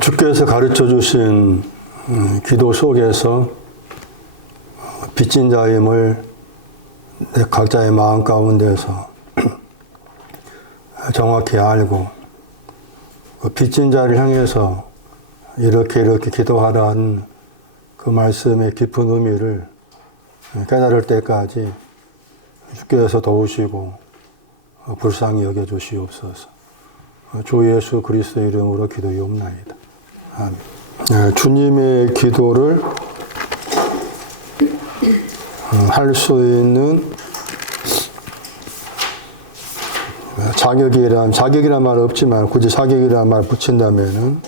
주께서 가르쳐 주신 기도 속에서 빚진 자임을 내 각자의 마음 가운데서 정확히 알고 그 빚진 자를 향해서 이렇게 기도하라는 그 말씀의 깊은 의미를 깨달을 때까지 주께서 도우시고 불쌍히 여겨주시옵소서. 주 예수 그리스도의 이름으로 기도하옵나이다. 아멘. 주님의 기도를 할 수 있는 자격이란 말 없지만 굳이 자격이란 말 붙인다면은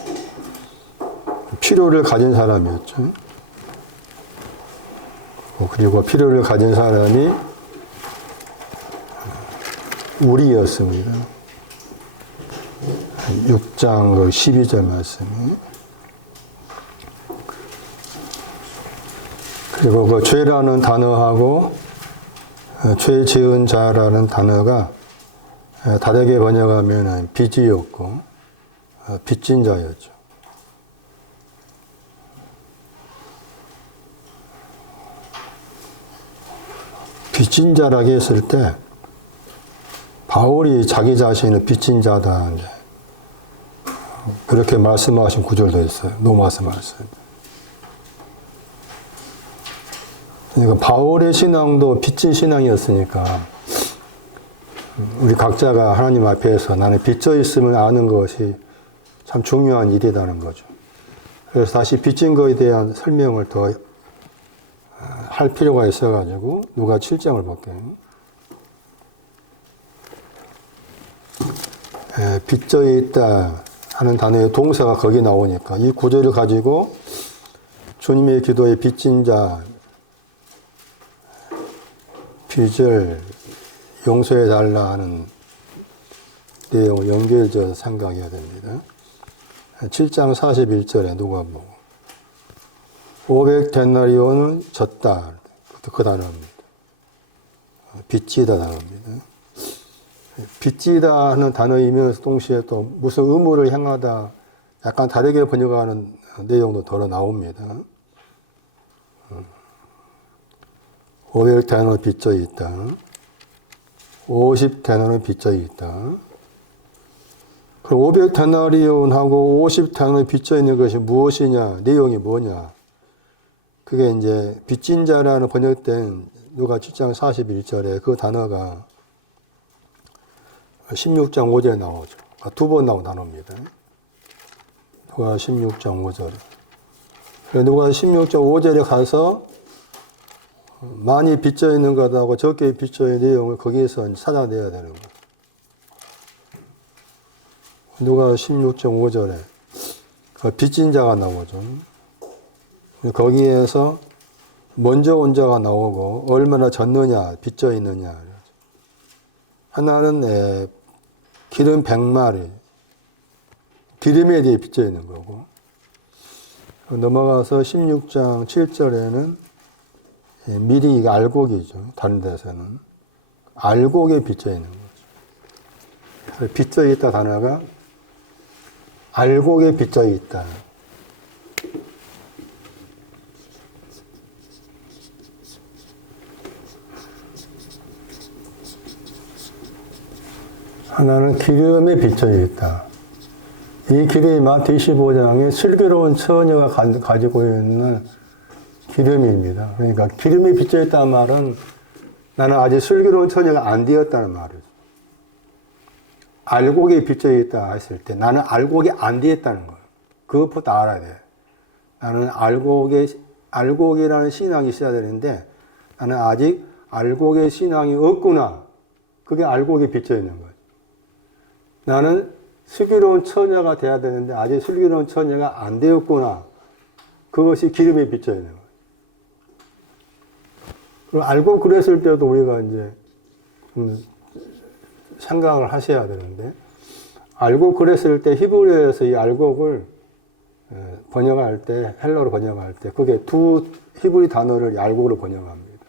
필요를 가진 사람이었죠. 그리고 필요를 가진 사람이 우리였습니다. 6장 12절 말씀이. 그리고 그 죄라는 단어하고 죄 지은 자라는 단어가 다르게 번역하면 빚이었고 빚진 자였죠. 빚진 자라고 했을 때 바울이 자기 자신을 빚진 자다 그렇게 말씀하신 구절도 있어요. 로마서 말씀. 그러니까 바울의 신앙도 빚진 신앙이었으니까 우리 각자가 하나님 앞에서 나는 빚져 있음을 아는 것이 참 중요한 일이라는 거죠. 그래서 다시 빚진 것에 대한 설명을 더 할 필요가 있어가지고 누가 7장을 볼게요. 빚져 있다 하는 단어의 동사가 거기 나오니까 이 구절을 가지고 주님의 기도에 빚진 자 빚을 용서해 달라 하는 내용을 연결지어서 생각해야 됩니다. 7장 41절에 누가복음 500데나리온은 졌다. 그 단어입니다. 빚지다 단어입니다. 빚지다 하는 단어이면서 동시에 또 무슨 의무를 행하다 약간 다르게 번역하는 내용도 덜어 나옵니다. 500데나리온 빚져 있다. 50데나리온 빚져 있다. 그럼 500데나리온하고 50데나리온 빚져 있는 것이 무엇이냐? 내용이 뭐냐? 그게 이제 빚진 자라는 번역된 누가 7장 41절에 그 단어가 16장 5절에 나오죠. 두 번 나온 단어입니다. 누가 16장 5절에. 누가 16장 5절에 가서 많이 빚져 있는 것하고 적게 빚져 있는 내용을 거기에서 찾아내야 되는 거예요. 누가 16장 5절에 빚진 자가 나오죠. 거기에서 먼저 온 자가 나오고 얼마나 졌느냐, 빚져 있느냐. 하나는 기름 100마리, 기름에 대해 빚져 있는 거고 넘어가서 16장 7절에는 미리 알곡이죠. 다른 데서는 알곡에 빚져 있는 거죠. 빚져 있다 단어가 알곡에 빚져 있다. 하나는 기름에 빚져 있다. 이 기름이 마태 25장에 슬기로운 처녀가 가지고 있는 기름입니다. 그러니까 기름에 빚져 있다는 말은 나는 아직 슬기로운 처녀가 안 되었다는 말이죠. 알곡에 빚져 있다 했을 때 나는 알곡이 안 되었다는 거예요. 그것부터 알아야 돼요. 나는 알곡이라는 신앙이 있어야 되는데 나는 아직 알곡의 신앙이 없구나. 그게 알곡에 빚져 있는 거예요. 나는 슬기로운 처녀가 돼야 되는데 아직 슬기로운 처녀가 안 되었구나. 그것이 기름에 빚져 있는 거예요. 그리고 알고 그랬을 때도 우리가 이제 좀 생각을 하셔야 되는데 알고 그랬을 때 히브리어에서 이 알곡을 번역할 때 헬라어로 번역할 때 그게 두 히브리 단어를 알곡으로 번역합니다.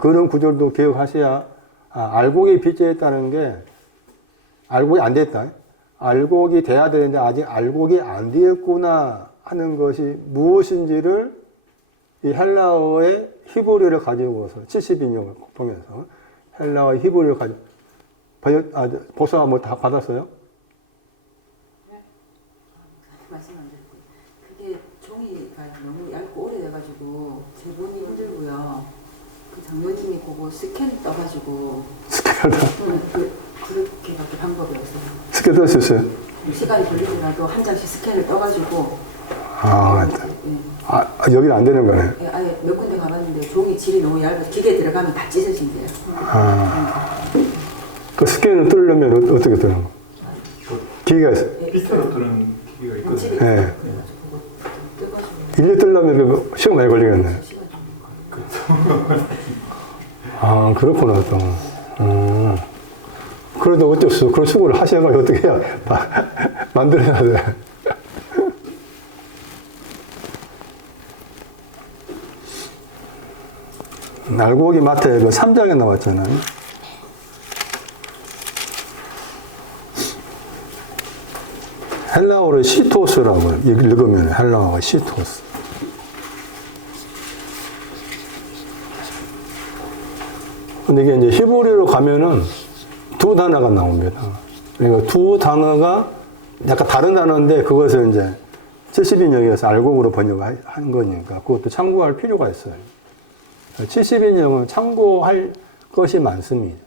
그런 구절도 기억하셔야 알곡이 빚져 있다는 게 알곡이 안 됐다. 알곡이 돼야 되는데 아직 알곡이 안 되었구나 하는 것이 무엇인지를 이 헬라어의 히브리어를 가지고서 70인용을 통해서 헬라어의 히브리어를 가지고 복사 뭐 다 받았어요? 네. 말씀 안 드렸고 그게 종이가 너무 얇고 오래돼가지고 재본이 힘들고요. 그 장로님이 그거 스캔 떠가지고 그렇게밖에 방법이 없어요. 스캔 떠 수 있어요? 시간이 걸리더라도 한 장씩 스캔을 떠가지고 여기는 안 되는 거네. 예, 아예 몇 군데 가봤는데 종이 질이 너무 얇아서 기계 들어가면 다 찢어진대요. 그 스캔을 뚫으려면 어떻게 뜨는 거? 기계가 있어요? 피스로 뜨는 기계가 있거든요. 네. 일일이 뚫으려면 시간 많이 걸리겠네. 그렇구나, 또. 그래도 어쩔 수 없어. 그런 수고를 하셔야만 어떻게 해야, 만들어야 돼. 알곡이 마태 그 3장에 나왔잖아요. 헬라어로 시토스라고 읽으면 헬라어가 시토스. 근데 이게 이제 히브리어로 가면은 두 단어가 나옵니다. 그러니까 두 단어가 약간 다른 단어인데 그것을 이제 70인역에서 알곡으로 번역한 거니까 그것도 참고할 필요가 있어요. 70인역은 참고할 것이 많습니다.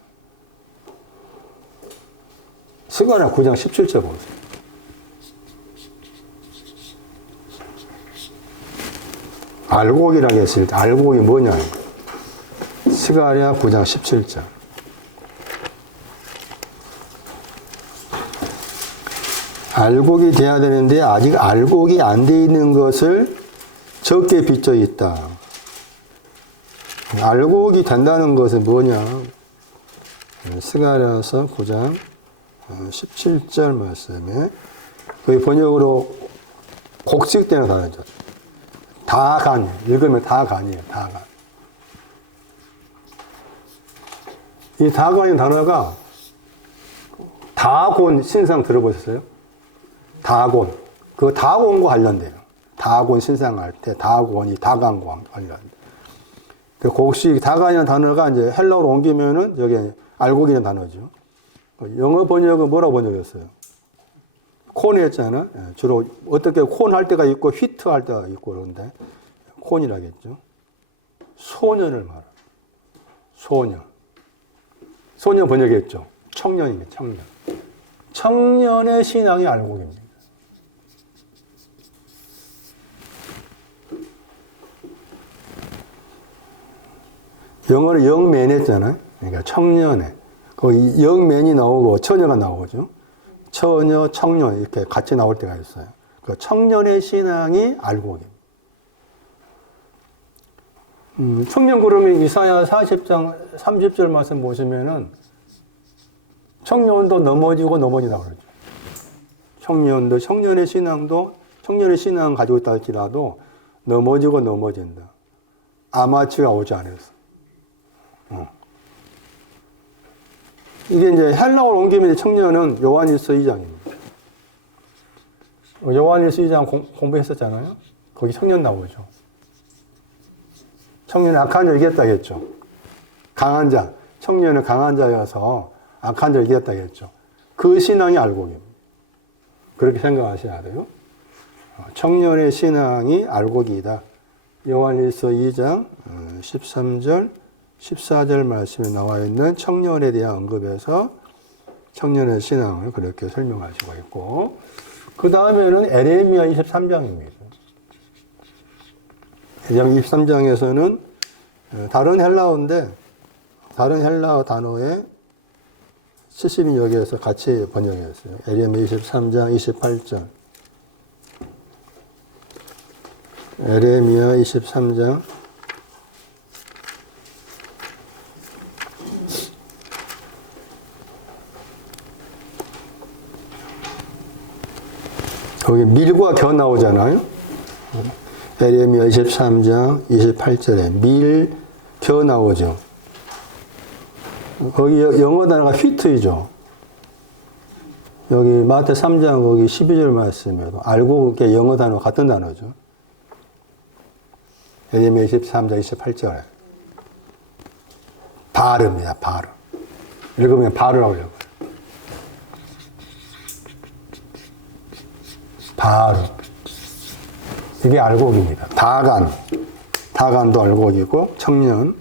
스가랴 9장 17절 보세요. 알곡이라고 했을 때 알곡이 뭐냐? 스가랴 9장 17절. 알곡이 돼야 되는데 아직 알곡이 안 돼 있는 것을 적게 빚져 있다. 알곡이 된다는 것은 뭐냐? 스가랴서 9장 17절 말씀에 거기 번역으로 곡식되는 단어죠. 다간, 읽으면 다간이에요. 다간. 이 다간이라는 단어가 다곤 신상 들어보셨어요? 다곤. 그 다곤과 관련돼요. 다곤 신상할 때 다곤이 다간과 관련돼요. 그 곡식, 다간이라는 단어가 이제 헬라어로 옮기면은 여기 알곡이라는 단어죠. 영어 번역은 뭐라고 번역했어요? 콘이 했잖아. 주로 어떻게 콘 할 때가 있고 휘트 할 때가 있고 그런데 콘이라겠죠. 소년을 말합니다. 소년. 소년 번역했죠. 청년입니다. 청년. 청년의 신앙이 알곡입니다. 영어로 영맨 했잖아요. 그러니까 청년의. 거기 영맨이 나오고 처녀가 나오죠. 처녀, 청년 이렇게 같이 나올 때가 있어요. 그 청년의 신앙이 알곡입니다. 청년 그러면 이사야 40장 30절 말씀 보시면은 청년도 넘어지고 넘어지다 그러죠. 청년도 청년의 신앙 가지고 있다 할지라도 넘어지고 넘어진다. 아마추어가 오지 않았어. 이게 이제 헬라어로 옮기면 청년은 요한일서 2장입니다. 요한일서 2장 공부했었잖아요. 거기 청년 나오죠. 청년은 악한 자를 이겼다겠죠. 강한 자, 청년은 강한 자여서 악한 자를 이겼다겠죠. 그 신앙이 알곡입니다. 그렇게 생각하셔야 돼요. 청년의 신앙이 알곡이다. 요한일서 2장 13절, 14절 말씀에 나와 있는 청년에 대한 언급에서 청년의 신앙을 그렇게 설명하시고 있고, 그 다음에는 에레미야 23장입니다. 에레미야 23장에서는 다른 헬라어인데, 다른 헬라어 단어에 70인 여기에서 같이 번역했어요. 에레미야 23장 28절. 에레미야 23장 거기 밀과 겨 나오잖아요. 에레미야 23장 28절에 밀, 겨 나오죠. 거기 영어 단어가 휘트이죠. 여기 마태 3장 거기 12절 말씀에도 알고게 영어 단어 같은 단어죠. 예레미야 23장 28절에 바르입니다. 바르. 읽으면 바르라고 읽어요. 바르. 이게 알곡입니다. 다간도 알곡이고 청년,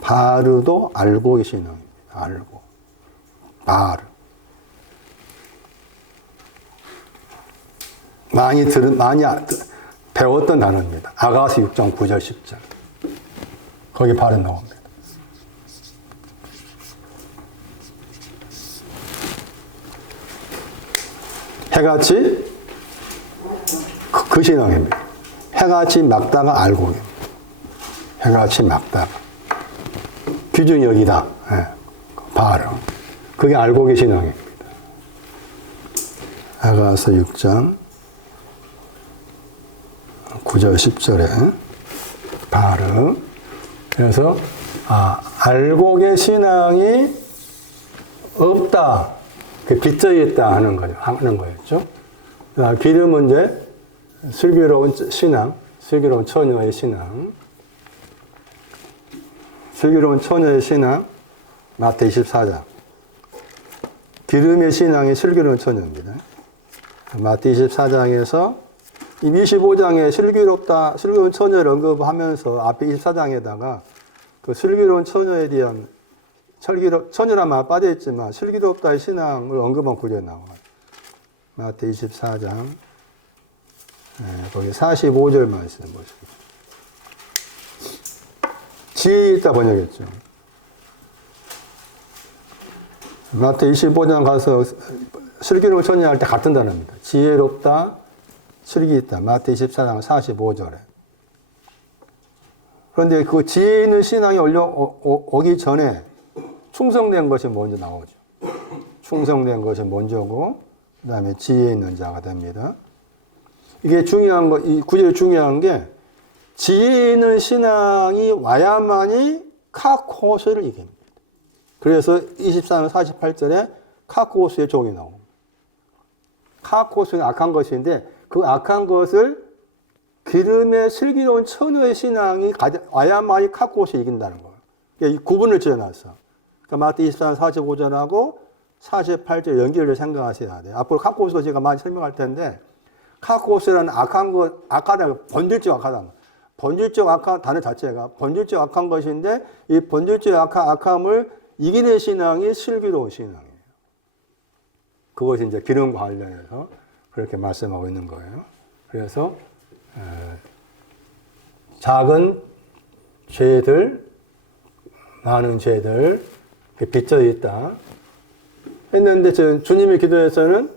바르도 알곡의 신앙입니다. 알곡. 바르. 많이 배웠던 단어입니다. 아가서 6장 9절 10절. 거기 바르 나옵니다. 해같이 그 신앙입니다. 해같이 막다가 알곡입니다. 해같이 막다가. 기준이 여기다. 네. 바르. 그게 알곡의 신앙입니다. 아가서 6장 9절 10절에 바르. 그래서 알곡의 신앙이 없다. 빚져 있다 하는 거였죠. 기름은 이제 슬기로운 신앙, 슬기로운 처녀의 신앙. 슬기로운 처녀의 신앙, 마태 24장. 기름의 신앙이 슬기로운 처녀입니다. 마태 24장에서 이 25장에 슬기로운 처녀를 언급하면서 앞에 24장에다가 그 슬기로운 처녀에 대한 처녀란 말 빠져있지만 슬기롭다의 신앙을 언급한 구절이 나와요. 마태 24장 거기 45절 말씀 보시죠. 지혜 있다 번역했죠. 마태 25장 가서 슬기로운 처녀 할 때 같은 단어입니다. 지혜롭다, 슬기 있다. 마태 24장 45절에. 그런데 그 지혜 있는 신앙이 오기 전에 충성된 것이 먼저 나오죠. 충성된 것이 먼저고, 그 다음에 지혜 있는 자가 됩니다. 이게 중요한 거, 이 구절이 중요한 게, 지혜 있는 신앙이 와야만이 카코스를 이깁니다. 그래서 24장 48절에 카코스의 종이 나옵니다. 카코스는 악한 것인데, 그 악한 것을 기름의 슬기로운 처녀의 신앙이 와야만이 카코스를 이긴다는 거예요. 이 구분을 지어놨어. 그러니까 마태 24장 45절하고 48절 연결을 생각하셔야 돼요. 앞으로 카코스도 제가 많이 설명할 텐데, 카코스라는 악하다, 본질적 악하다. 본질적 악한 단어 자체가 본질적 악한 것인데, 이 본질적 악함을 이기는 신앙이 슬기로운 신앙이에요. 그것이 이제 기름과 관련해서 그렇게 말씀하고 있는 거예요. 그래서 작은 죄들, 많은 죄들 빚져 있다 했는데, 주님의 기도에서는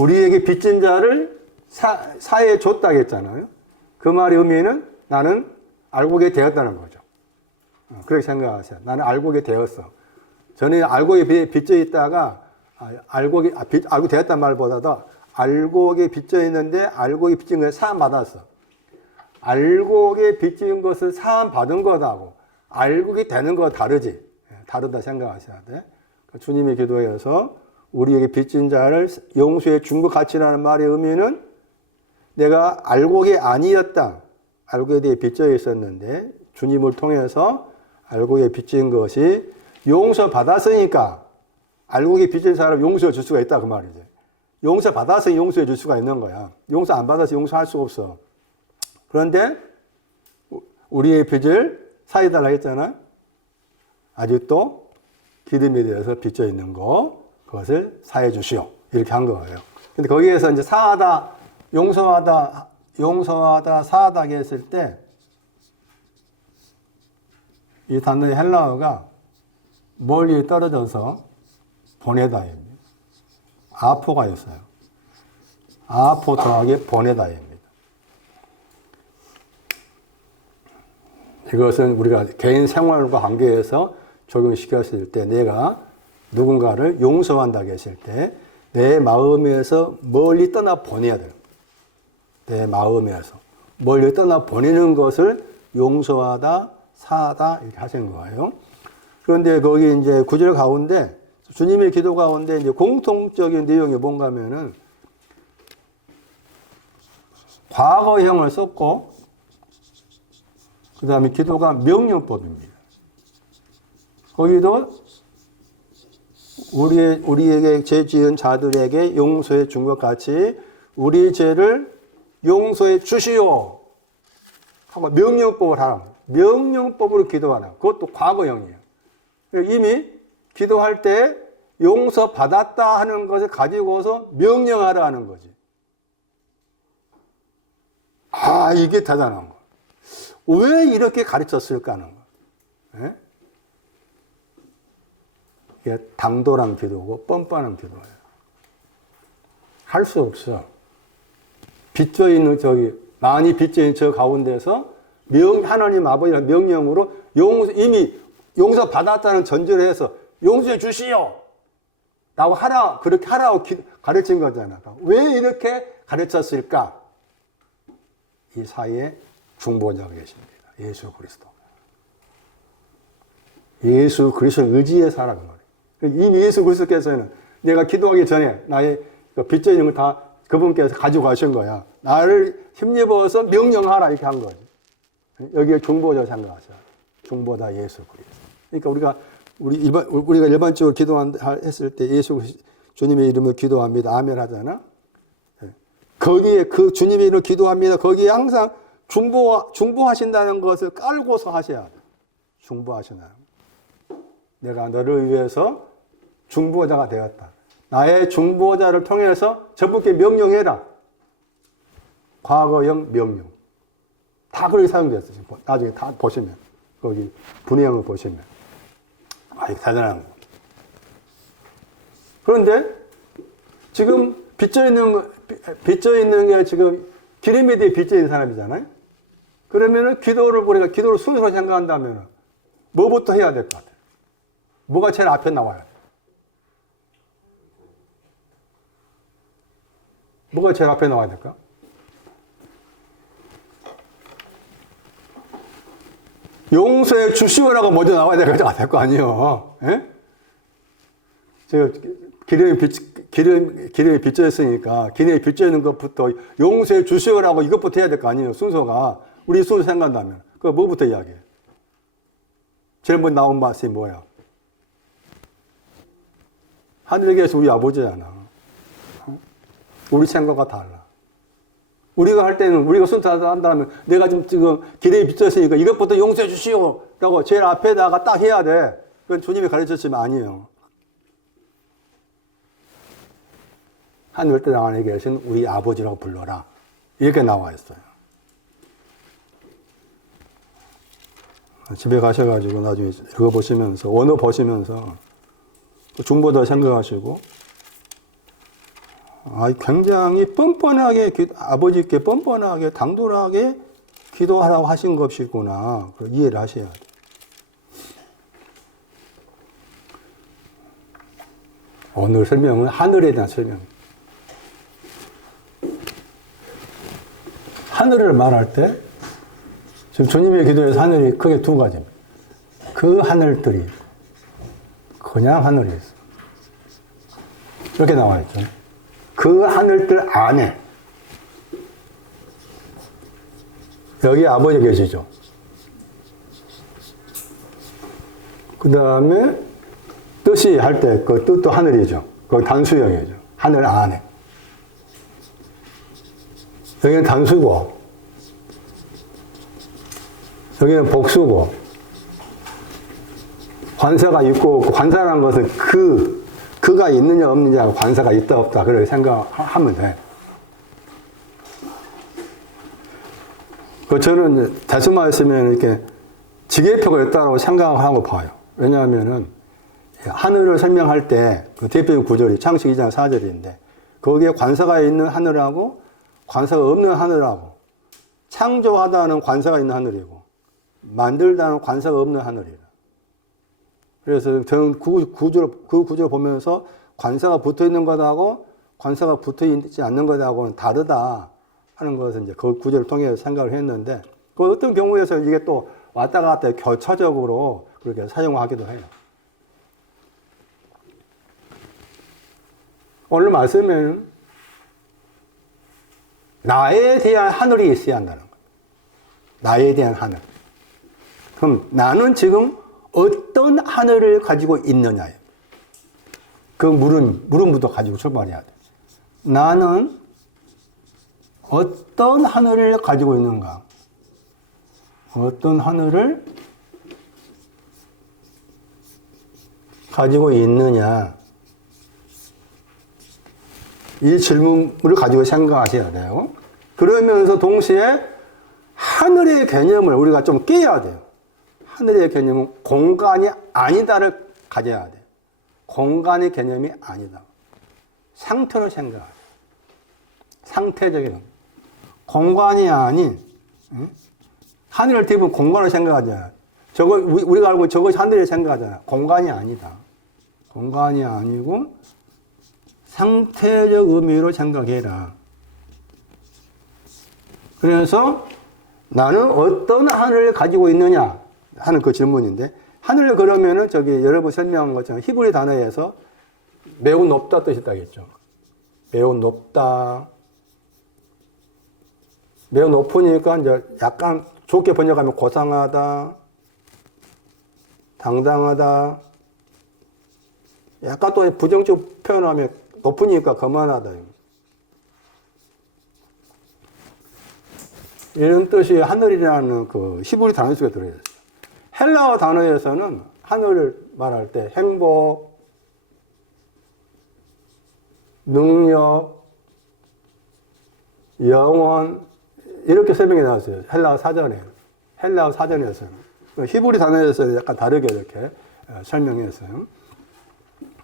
우리에게 빚진 자를 사해 줬다고 했잖아요. 그 말의 의미는 나는 알고게 되었다는 거죠. 그렇게 생각하세요. 나는 알고게 되었어. 저는 알고게 빚져 있다가 알고 되었단 말보다도 알고게 빚져 있는데 알고게 빚진 것을 사함 받았어. 알고게 빚진 것을 사함 받은 것하고 알고게 되는 거 다르지. 다르다 생각하셔야 돼. 주님의 기도에서 우리에게 빚진 자를 용서해 준 것 같이라는 말의 의미는 내가 알고게 아니었다. 알고에 대해 빚져 있었는데 주님을 통해서 알고에 빚진 것이 용서받았으니까 알고에 빚진 사람을 용서해 줄 수가 있다 그 말이지. 용서받아서 용서해 줄 수가 있는 거야. 용서 안 받아서 용서할 수가 없어. 그런데 우리의 빚을 사해달라고 했잖아. 아직도 기름에 대해서 빚져 있는 거 그것을 사해 주시오. 이렇게 한 거예요. 근데 거기에서 이제 사하다, 용서하다, 사하다 했을 때 이 단어의 헬라어가 멀리 떨어져서 보내다입니다. 아포가 있어요. 아포 더하기 보내다입니다. 이것은 우리가 개인 생활과 관계에서 적용시켰을 때 내가 누군가를 용서한다고 했을 때 내 마음에서 멀리 떠나 보내야 돼요. 내 마음에서 멀리 떠나 보내는 것을 용서하다, 사하다 이렇게 하신 거예요. 그런데 거기 이제 구절 가운데 주님의 기도 가운데 이제 공통적인 내용이 뭔가 하면은 과거형을 썼고, 그 다음에 기도가 명령법입니다. 거기도 우리에게 죄 지은 자들에게 용서해 준 것 같이 우리 죄를 용서해 주시오 하고 명령법을 하라. 명령법으로 기도하라. 그것도 과거형이에요. 이미 기도할 때 용서받았다 하는 것을 가지고서 명령하라 하는 거지. 아, 이게 대단한 거. 왜 이렇게 가르쳤을까 하는 거. 예? 이게 당돌한 기도고 뻔뻔한 기도예요. 할 수 없어. 빚져있는 많이 빚져있는 저 가운데서 하나님 아버지의 명령으로 이미 용서받았다는 전제를 해서 용서해 주시오! 라고 그렇게 하라고 가르친 거잖아. 왜 이렇게 가르쳤을까? 이 사이에 중보자가 계십니다. 예수 그리스도. 예수 그리스도를 의지해 살아간 거예요. 이미 예수 그리스도께서는 내가 기도하기 전에 나의 빚져 있는 걸 다 그분께서 가지고 가신 거야. 나를 힘입어서 명령하라 이렇게 한 거지. 여기에 중보자 생각하세요. 중보자 예수 그리스도. 그러니까 우리가 일반적으로 기도했을 때 예수 주님의 이름으로 기도합니다. 아멘 하잖아. 거기에 그 주님의 이름으로 기도합니다. 거기에 항상 중보하신다는 것을 깔고서 하셔야 돼. 중보하시나요? 내가 너를 위해서 중보자가 되었다. 나의 중보자를 통해서 저분께 명령해라. 과거형 명령. 다 그렇게 사용됐어요. 나중에 다 보시면. 거기 분해형을 보시면. 아, 이거 대단한 거. 그런데 지금 빚져 있는 게 지금 기름에 대해 빚져 있는 사람이잖아요. 그러면은 우리가 기도를 순서로 생각한다면 뭐부터 해야 될 것 같아요? 뭐가 제일 앞에 나와야 돼? 뭐가 제일 앞에 나와야 될까? 용서해 주시오라고 먼저 나와야 될 거 아니에요. 예? 제가 기름이 빚져 있으니까 기름이 빚져 있는 것부터 용서해 주시오라고 이것부터 해야 될 거 아니에요. 순서가. 우리 순서 생각한다면. 그거 뭐부터 이야기해? 제일 먼저 나온 말씀이 뭐야? 하늘에 계신 우리 아버지잖아. 우리 생각과 달라. 우리가 할 때는, 우리가 순서를 한다면, 내가 지금 기대에 빚졌으니까 이것부터 용서해 주시오! 라고 제일 앞에다가 딱 해야 돼. 그건 주님이 가르쳤지만 아니에요. 하늘 때 안에 계신 우리 아버지라고 불러라. 이렇게 나와 있어요. 집에 가셔가지고 나중에 읽어보시면서, 원어 보시면서, 중보다 생각하시고, 굉장히 뻔뻔하게, 아버지께 뻔뻔하게, 당돌하게 기도하라고 하신 것이구나. 이해를 하셔야 돼요. 오늘 설명은 하늘에 대한 설명입니다. 하늘을 말할 때, 지금 주님의 기도에서 하늘이 크게 두 가지입니다. 그 하늘들이, 그냥 하늘이 있어. 이렇게 나와 있죠. 그 하늘들 안에 여기 아버지 계시죠. 그 다음에 뜻이 할 때 그 뜻도 하늘이죠. 그 단수형이죠. 하늘 안에. 여기는 단수고 여기는 복수고 관사가 있고 관사라는 것은 그가 있느냐 없느냐 관사가 있다 없다 그렇게 생각하면 돼. 저는 대수만 있으면 이렇게 지계표가 있다고 생각하고 봐요. 왜냐하면은 하늘을 설명할 때 그 대표적인 구절이 창세기 2장 4절인데 거기에 관사가 있는 하늘하고 관사가 없는 하늘하고 창조하다는 관사가 있는 하늘이고 만들다는 관사가 없는 하늘이다. 그래서 저는 그 구절을 보면서 관사가 붙어 있는 것하고 관사가 붙어 있지 않는 것하고는 다르다 하는 것을 이제 그 구절을 통해서 생각을 했는데 그 어떤 경우에서 이게 또 왔다 갔다 교차적으로 그렇게 사용하기도 해요. 오늘 말씀에는 나에 대한 하늘이 있어야 한다는 거예요. 나에 대한 하늘. 그럼 나는 지금 어떤 하늘을 가지고 있느냐예요. 그 물음부터 가지고 출발해야 돼. 나는 어떤 하늘을 가지고 있는가? 어떤 하늘을 가지고 있느냐? 이 질문을 가지고 생각하셔야 돼요. 그러면서 동시에 하늘의 개념을 우리가 좀 깨야 돼요. 하늘의 개념은 공간이 아니다를 가져야 돼요. 공간의 개념이 아니다. 상태로 생각하세요. 상태적인 공간이 아닌, 하늘을 대부분 공간으로 생각하잖아요. 저거 우리가 알고 저것이 하늘을 생각하잖아요. 공간이 아니다. 공간이 아니고 상태적 의미로 생각해라. 그래서 나는 어떤 하늘을 가지고 있느냐 하는 그 질문인데, 하늘을 그러면은 저기 여러분 설명한 것처럼 히브리 단어에서 매우 높다 뜻이 있다겠죠. 매우 높다. 매우 높으니까 이제 약간 좋게 번역하면 고상하다, 당당하다. 약간 또 부정적 표현하면 높으니까 거만하다. 이런 뜻이 하늘이라는 그 히브리 단어 속에 들어있어요. 헬라어 단어에서는 하늘을 말할 때 행복, 능력, 영원 이렇게 설명이 나왔어요. 헬라어 사전에. 헬라어 사전에서는. 히브리 단어에서는 약간 다르게 이렇게 설명했어요.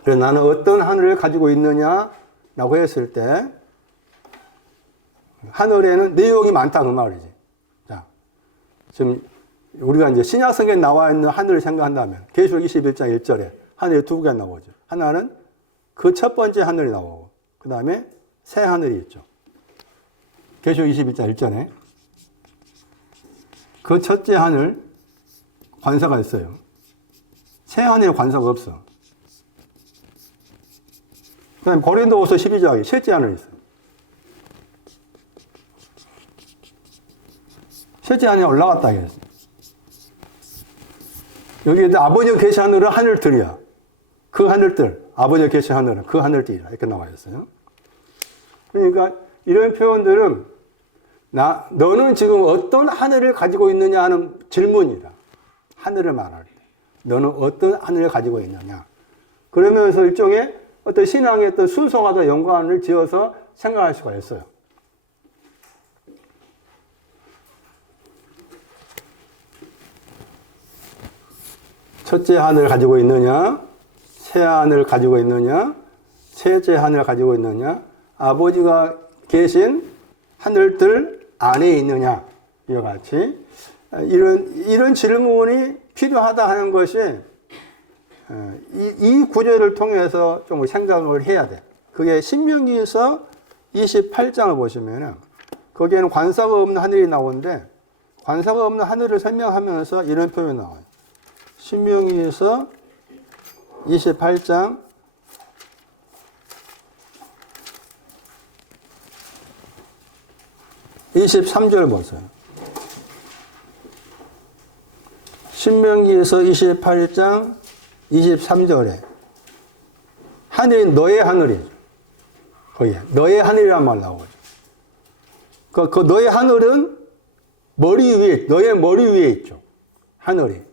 그래서 나는 어떤 하늘을 가지고 있느냐라고 했을 때 하늘에는 내용이 많다 그 말이지. 자, 지금 우리가 이제 신약 성경에 나와 있는 하늘을 생각한다면 계시록 21장 1절에 하늘이 두 개가 나오죠. 하나는 그 첫 번째 하늘이 나오고 그 다음에 새 하늘이 있죠. 계시록 21장 1절에 그 첫째 하늘 관사가 있어요. 새 하늘에 관사가 없어. 그 다음에 고린도후서 12장에 셋째 하늘이 있어요. 셋째 하늘에 올라갔다 했어요. 여기 아버지가 계신 하늘은 하늘들이야. 그 하늘들, 아버지가 계신 하늘은 그 하늘들이라 이렇게 나와 있어요. 그러니까 이런 표현들은 너는 지금 어떤 하늘을 가지고 있느냐 하는 질문이다. 하늘을 말할 때. 너는 어떤 하늘을 가지고 있느냐. 그러면서 일종의 어떤 신앙의 어떤 순서와도 연관을 지어서 생각할 수가 있어요. 첫째 하늘을 가지고 있느냐, 새 하늘을 가지고 있느냐, 셋째 하늘을 가지고 있느냐, 아버지가 계신 하늘들 안에 있느냐, 이와 같이 이런 질문이 필요하다 하는 것이 이 구절을 통해서 좀 생각을 해야 돼. 그게 신명기에서 28장을 보시면은 거기에는 관사가 없는 하늘이 나오는데 관사가 없는 하늘을 설명하면서 이런 표현이 나와요. 신명기에서 28장 23절 보세요. 신명기에서 28장 23절에 하늘이 너의 하늘이죠. 거기에 너의 하늘이란 말 나오죠. 그 너의 하늘은 머리 위에, 너의 머리 위에 있죠. 하늘이.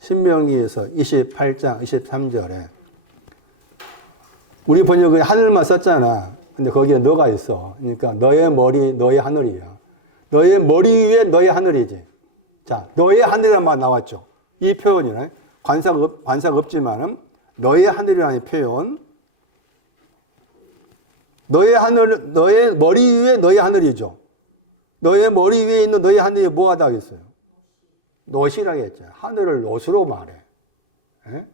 신명기에서 28장 23절에 우리 번역에 하늘만 썼잖아. 근데 거기에 너가 있어. 그러니까 너의 머리, 너의 하늘이야. 너의 머리 위에 너의 하늘이지. 자, 너의 하늘이란 말 나왔죠. 이 표현이네. 관사가 없지만은 너의 하늘이라는 표현. 너의 하늘, 너의 머리 위에 너의 하늘이죠. 너의 머리 위에 있는 너의 하늘이 뭐 하다 하겠어요? 놋이라고 했죠. 하늘을 놋으로 말해. 예?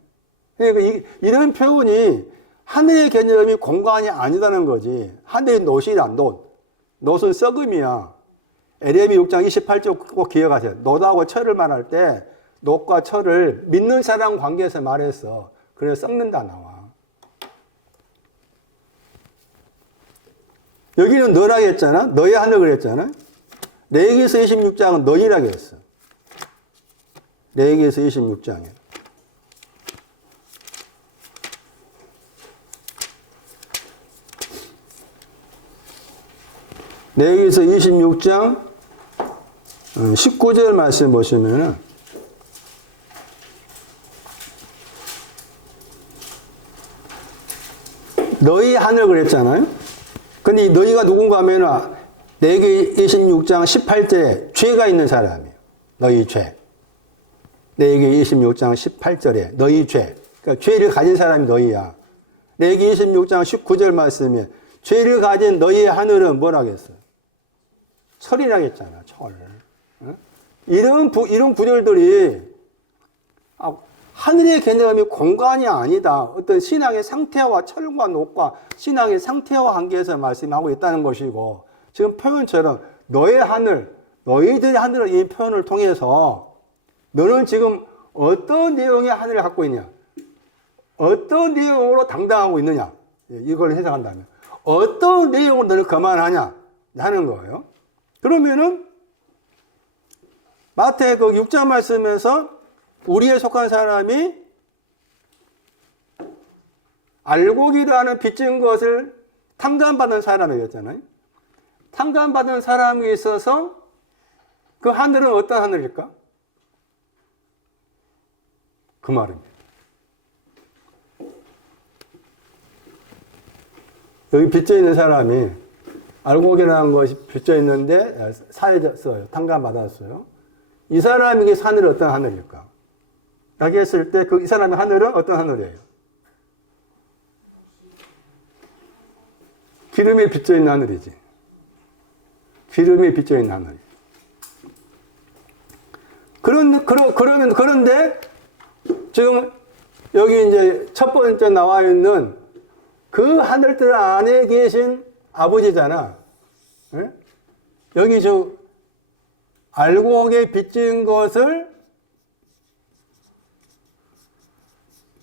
그러니까 이런 표현이 하늘의 개념이 공간이 아니다는 거지. 하늘이 놋이라, 놋. 놋은 썩음이야. 에레미 6장 28절 꼭 기억하세요. 놋하고 철을 말할 때 놋과 철을 믿는 사람 관계에서 말했어. 그래서 썩는다 나와. 여기는 너라고 했잖아. 너의 하늘 그랬잖아. 레위기서 26장은 너희라고 했어. 레위기서 26장에. 레위기서 26장 19절 말씀 보시면은 너희 하늘 그랬잖아요. 근데 이 너희가 누군가 하면은 레위기 26장 18절에 죄가 있는 사람이에요. 너희 죄. 레위기 26장 18절에 너희 죄. 그러니까 죄를 가진 사람이 너희야. 레위기 26장 19절 말씀에 죄를 가진 너희의 하늘은 뭐라고 했어요? 철이라고 했잖아. 철. 이런 구절들이 하늘의 개념이 공간이 아니다. 어떤 신앙의 상태와 철과 녹과 신앙의 상태와 관계에서 말씀하고 있다는 것이고, 지금 표현처럼 너의 하늘, 너희들의 하늘을 이 표현을 통해서 너는 지금 어떤 내용의 하늘을 갖고 있냐? 어떤 내용으로 당당하고 있느냐? 이걸 해석한다면 어떤 내용으로 너를 거만하냐? 하는 거예요. 그러면은 마태 그 6장 말씀에서 우리에 속한 사람이 알곡이라는 빚진 것을 탕감받은 사람이었잖아요. 탕감받은 사람이 있어서 그 하늘은 어떤 하늘일까? 그 말입니다. 여기 빚져 있는 사람이 알곡이라는 것이 빚져 있는데 사해졌어요. 탕감받았어요. 이 사람에게 하늘이 어떤 하늘일까? 라고 했을 때 이 사람의 하늘은 어떤 하늘이에요? 기름에 빚져 있는 하늘이지. 기름에 빚져 있는 하늘. 그런데 지금 여기 이제 첫 번째 나와 있는 그 하늘들 안에 계신 아버지잖아. 예? 여기 알곡에 빚진 것을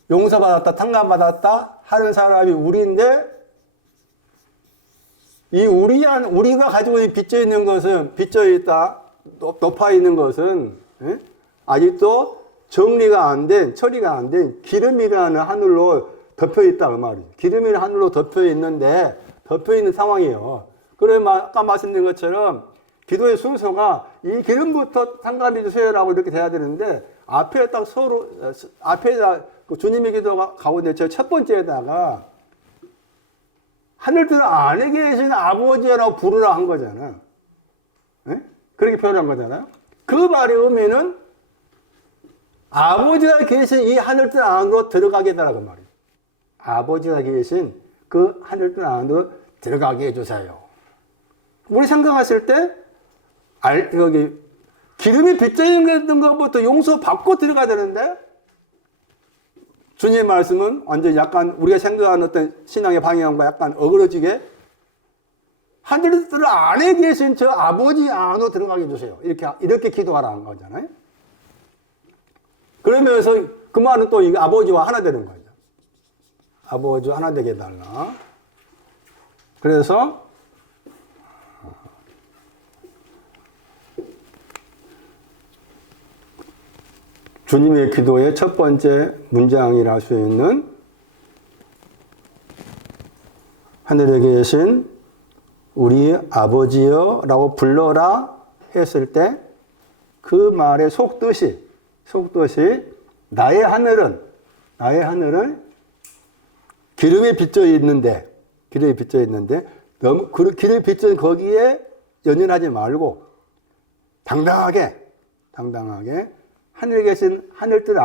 용서받았다, 탕감받았다 하는 사람이 우리인데, 이 우리가 가지고 빚져 있는 것은, 빚져 있다, 높아 있는 것은, 예? 아직도 정리가 안 된, 처리가 안 된 기름이라는 하늘로 덮여 있다, 그 말이죠. 기름이라는 하늘로 덮여 있는데, 덮여 있는 상황이에요. 그러면 아까 말씀드린 것처럼, 기도의 순서가 이 기름부터 탕감해 주세요라고 이렇게 돼야 되는데, 앞에 딱 앞에다 주님의 기도가 가운데 첫 번째에다가 하늘들 안에 계신 아버지라고 부르라 한 거잖아. 네? 그렇게 표현한 거잖아요. 그 말의 의미는 아버지가 계신 이 하늘들 안으로 들어가게 해달라고 말이에요. 아버지가 계신 그 하늘들 안으로 들어가게 해주세요. 우리 생각했을 때 여기 기름이 빚져 있는 것부터 용서받고 들어가야 되는데, 주님의 말씀은 완전 약간 우리가 생각하는 어떤 신앙의 방향과 약간 어그러지게 하늘들 안에 계신 저 아버지 안으로 들어가게 해주세요. 이렇게 기도하라는 거잖아요. 그러면서 그 말은 또 이 아버지와 하나 되는 거죠. 아버지와 하나 되게 해달라. 그래서 주님의 기도의 첫 번째 문장이라 할 수 있는 하늘에 계신 우리 아버지여 라고 불러라 했을 때 그 말의 속뜻이 나의 하늘은 기름에 빚져 있는데 너무 기름에 빚져 있는 거기에 연연하지 말고 당당하게 하늘들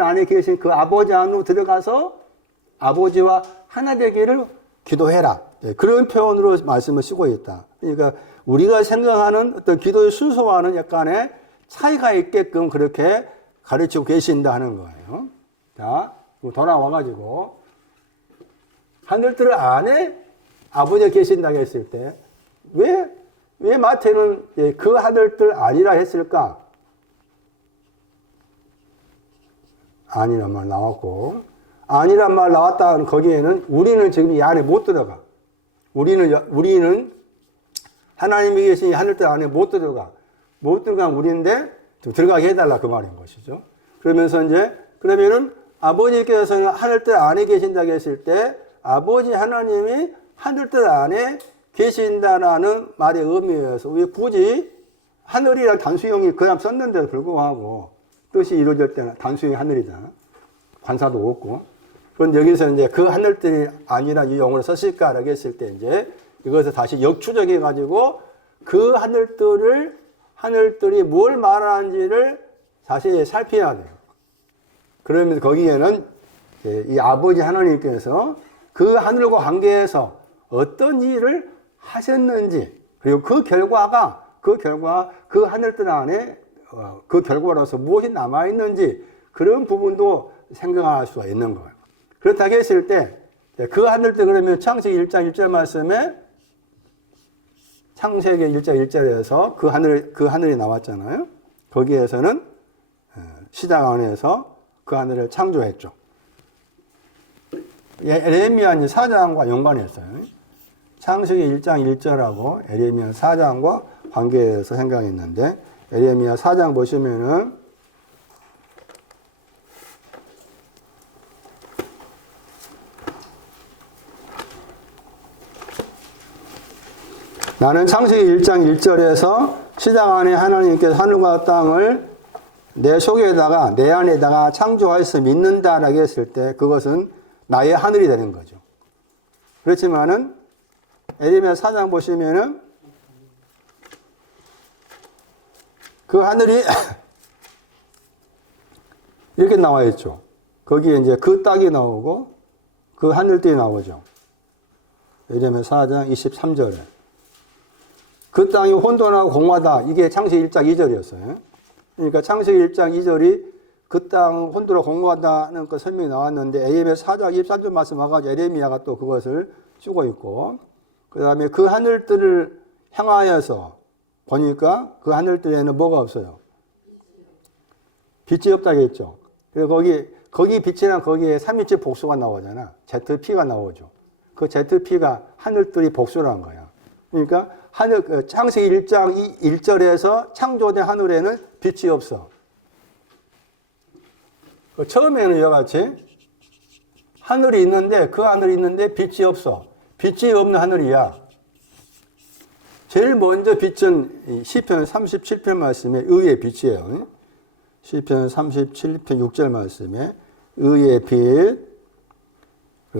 안에 계신 그 아버지 안으로 들어가서 아버지와 하나 되기를 기도해라. 그런 표현으로 말씀을 쓰고 있다. 그러니까 우리가 생각하는 어떤 기도의 순서와는 약간의 차이가 있게끔 그렇게 가르치고 계신다 하는 거예요. 자, 돌아와가지고 하늘들 안에 아버지가 계신다고 했을 때 왜 마태는 그 하늘들 아니라 했을까? 아니란 말 나왔고, 아니란 말 나왔다는 거기에는 우리는 지금 이 안에 못 들어가. 우리는 하나님이 계신 하늘뜰 안에 못 들어간 우리인데 좀 들어가게 해달라 그 말인 것이죠. 그러면서 이제 그러면은 아버지께서는 하늘뜰 안에 계신다고 했을 때 아버지 하나님이 하늘뜰 안에 계신다라는 말의 의미에서 왜 굳이 하늘이란 단수형이 그다음 썼는데도 불구하고 뜻이 이루어질 때는 단수형이 하늘이잖아. 관사도 없고. 그런데 여기서 이제 그 하늘들이 아니라 이 용어를 썼을까라고 했을 때 이제 이것을 다시 역추적해 가지고 그 하늘들이 뭘 말하는지를 자세히 살펴야 돼요. 그러면서 거기에는 이 아버지 하나님께서 그 하늘과 관계해서 어떤 일을 하셨는지 그리고 그 결과 그 하늘들 안에 그 결과로서 무엇이 남아있는지 그런 부분도 생각할 수가 있는 거예요. 그렇다고 했을 때 그 하늘들 그러면 창세기 1장 1절 말씀에 창세기 1장 1절에서 그 하늘이 나왔잖아요. 거기에서는 시작 안에서 그 하늘을 창조했죠. 에레미야 4장과 연관했어요. 창세기 1장 1절하고 에레미야 4장과 관계해서 생각했는데 에레미야 4장 보시면은 나는 창세기 1장 1절에서 시작 안에 하나님께서 하늘과 땅을 내 속에다가 내 안에다가 창조하여서 믿는다라고 했을 때 그것은 나의 하늘이 되는 거죠. 그렇지만은 에레미야 4장 보시면은 그 하늘이 이렇게 나와 있죠. 거기에 이제 그 땅이 나오고 그 하늘들이 나오죠. 에레미야 4장 23절에 그 땅이 혼돈하고 공허하다. 이게 창세기 1장 2절이었어요. 그러니까 창세기 1장 2절이 그 땅 혼돈하고 공허하다는 그 설명이 나왔는데 에레미야 4장 24절 말씀 와가지고 에레미야가 또 그것을 쓰고 있고 그 다음에 그 하늘들을 향하여서 보니까 그 하늘들에는 뭐가 없어요? 빛이 없다고 했죠. 그래서 거기 빛이랑 거기에 3인칭 복수가 나오잖아. ZP가 나오죠. 그 ZP가 하늘들이 복수라는 거야. 그러니까 창세기 1장 1절에서 창조된 하늘에는 빛이 없어. 처음에는 이와 같이 하늘이 있는데 그 하늘이 있는데 빛이 없어. 빛이 없는 하늘이야. 제일 먼저 빛은 시편 37편 말씀에 의의 빛이에요. 시편 37편 6절 말씀에 의의 빛.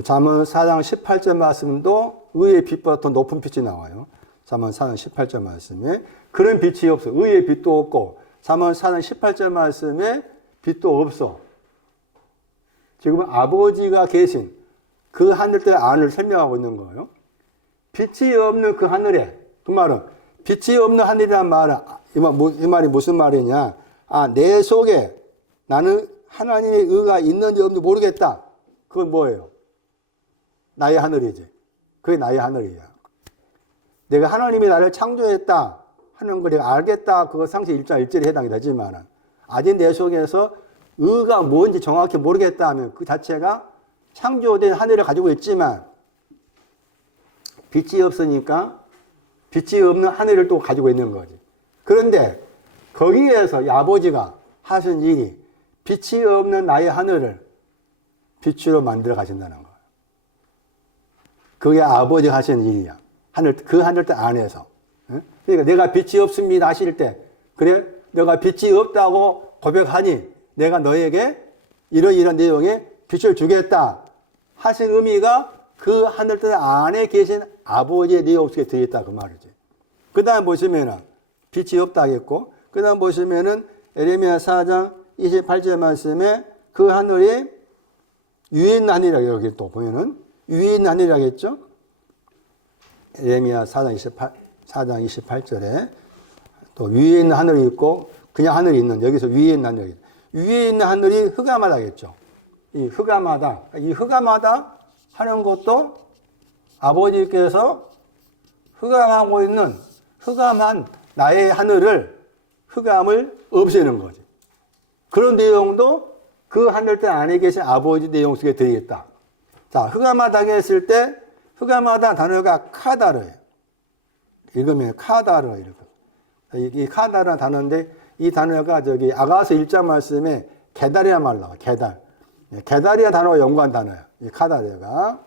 잠언 4장 18절 말씀도 의의 빛보다 더 높은 빛이 나와요. 잠언 4장 18절 말씀에 그런 빛이 없어. 의의 빛도 없고 잠언 4장 18절 말씀에 빛도 없어. 지금 아버지가 계신 그 하늘들 안을 설명하고 있는 거예요. 빛이 없는 그 하늘에 그 말은 빛이 없는 하늘이란 말은 이 말이 무슨 말이냐? 내 속에 나는 하나님의 의가 있는지 없는지 모르겠다. 그건 뭐예요? 나의 하늘이지. 그게 나의 하늘이야. 내가 하나님이 나를 창조했다 하는 걸 내가 알겠다. 그거 창세기 1장 1절에 해당이 되지만 아직 내 속에서 의가 뭔지 정확히 모르겠다 하면 그 자체가 창조된 하늘을 가지고 있지만 빛이 없으니까 빛이 없는 하늘을 또 가지고 있는 거지. 그런데 거기에서 이 아버지가 하신 일이 빛이 없는 나의 하늘을 빛으로 만들어 가신다는 거예요. 그게 아버지가 하신 일이야. 그 하늘들 안에서. 그러니까 내가 빛이 없습니다 하실 때 그래 내가 빛이 없다고 고백하니 내가 너에게 이런 내용의 빛을 주겠다 하신 의미가 그 하늘들 안에 계신 아버지의 내용 속에 들어있다 그 말이지. 그 다음 보시면은 빛이 없다 하겠고 그 다음 보시면은 에레미야 4장 28절 말씀에 그 하늘이 위에 있는 하늘이라고 여기 또 보면은 위에 있는 하늘이라고 했죠. 에레미야 4장 28절에 또 위에 있는 하늘이 있고 그냥 하늘이 있는 여기서 위에 있는 하늘이 위에 있는 하늘이 흑암하다겠죠. 이 흑암하다 하는 것도 아버지께서 흑암하고 있는 흑암한 나의 하늘을 흑암을 없애는 거지. 그런 내용도 그 하늘들 안에 계신 아버지 내용 속에 들어있다. 자, 흑암하다고 했을 때 흑암하다 단어가 카다르예요. 읽으면 카다르 이렇게. 이 카다르라는 단어인데 이 단어가 저기 아가서 1장 말씀에 게다리아 말 나와. 게달. 게다리아 단어와 연관 단어예요. 이 카다르가.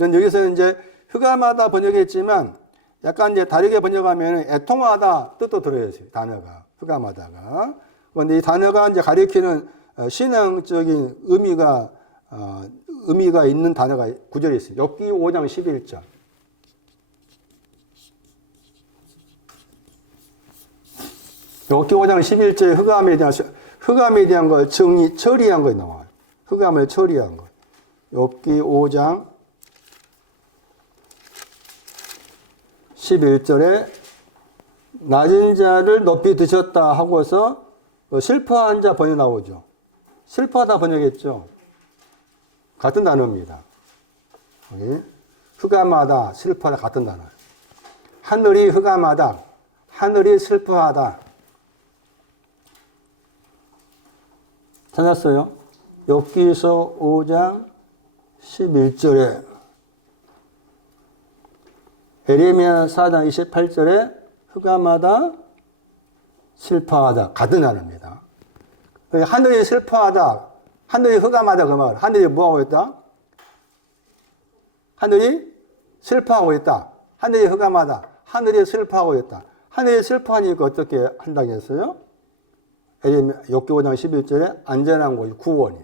여기서 이제 흑암하다 번역했지만 약간 이제 다르게 번역하면 애통하다 뜻도 들어있어요. 단어가. 흑암하다가. 그런데 이 단어가 이제 가리키는 신앙적인 의미가 있는 단어가 구절이 있어요. 욥기 5장 11절. 욥기 5장 11절에 흑암에 대한 걸 처리한 거 나와요. 흑암을 처리한 거. 욥기 5장 11절에 낮은 자를 높이 드셨다 하고서 슬퍼한 자 번역 나오죠. 슬퍼하다 번역했죠. 같은 단어입니다. 흑암하다, 슬퍼하다 같은 단어. 하늘이 흑암하다, 하늘이 슬퍼하다. 찾았어요? 욥기서 5장 11절에 에레미야 4장 28절에 흑암하다, 슬퍼하다 같은 단어입니다. 하늘이 슬퍼하다, 하늘이 흑암하다 그 말. 하늘이 뭐하고 있다? 하늘이 슬퍼하고 있다. 하늘이 흑암하다. 하늘이 슬퍼하고 있다. 하늘이 슬퍼하니까 어떻게 한다고 했어요? 욥기 5장 11절에 안전한 곳이 구원이.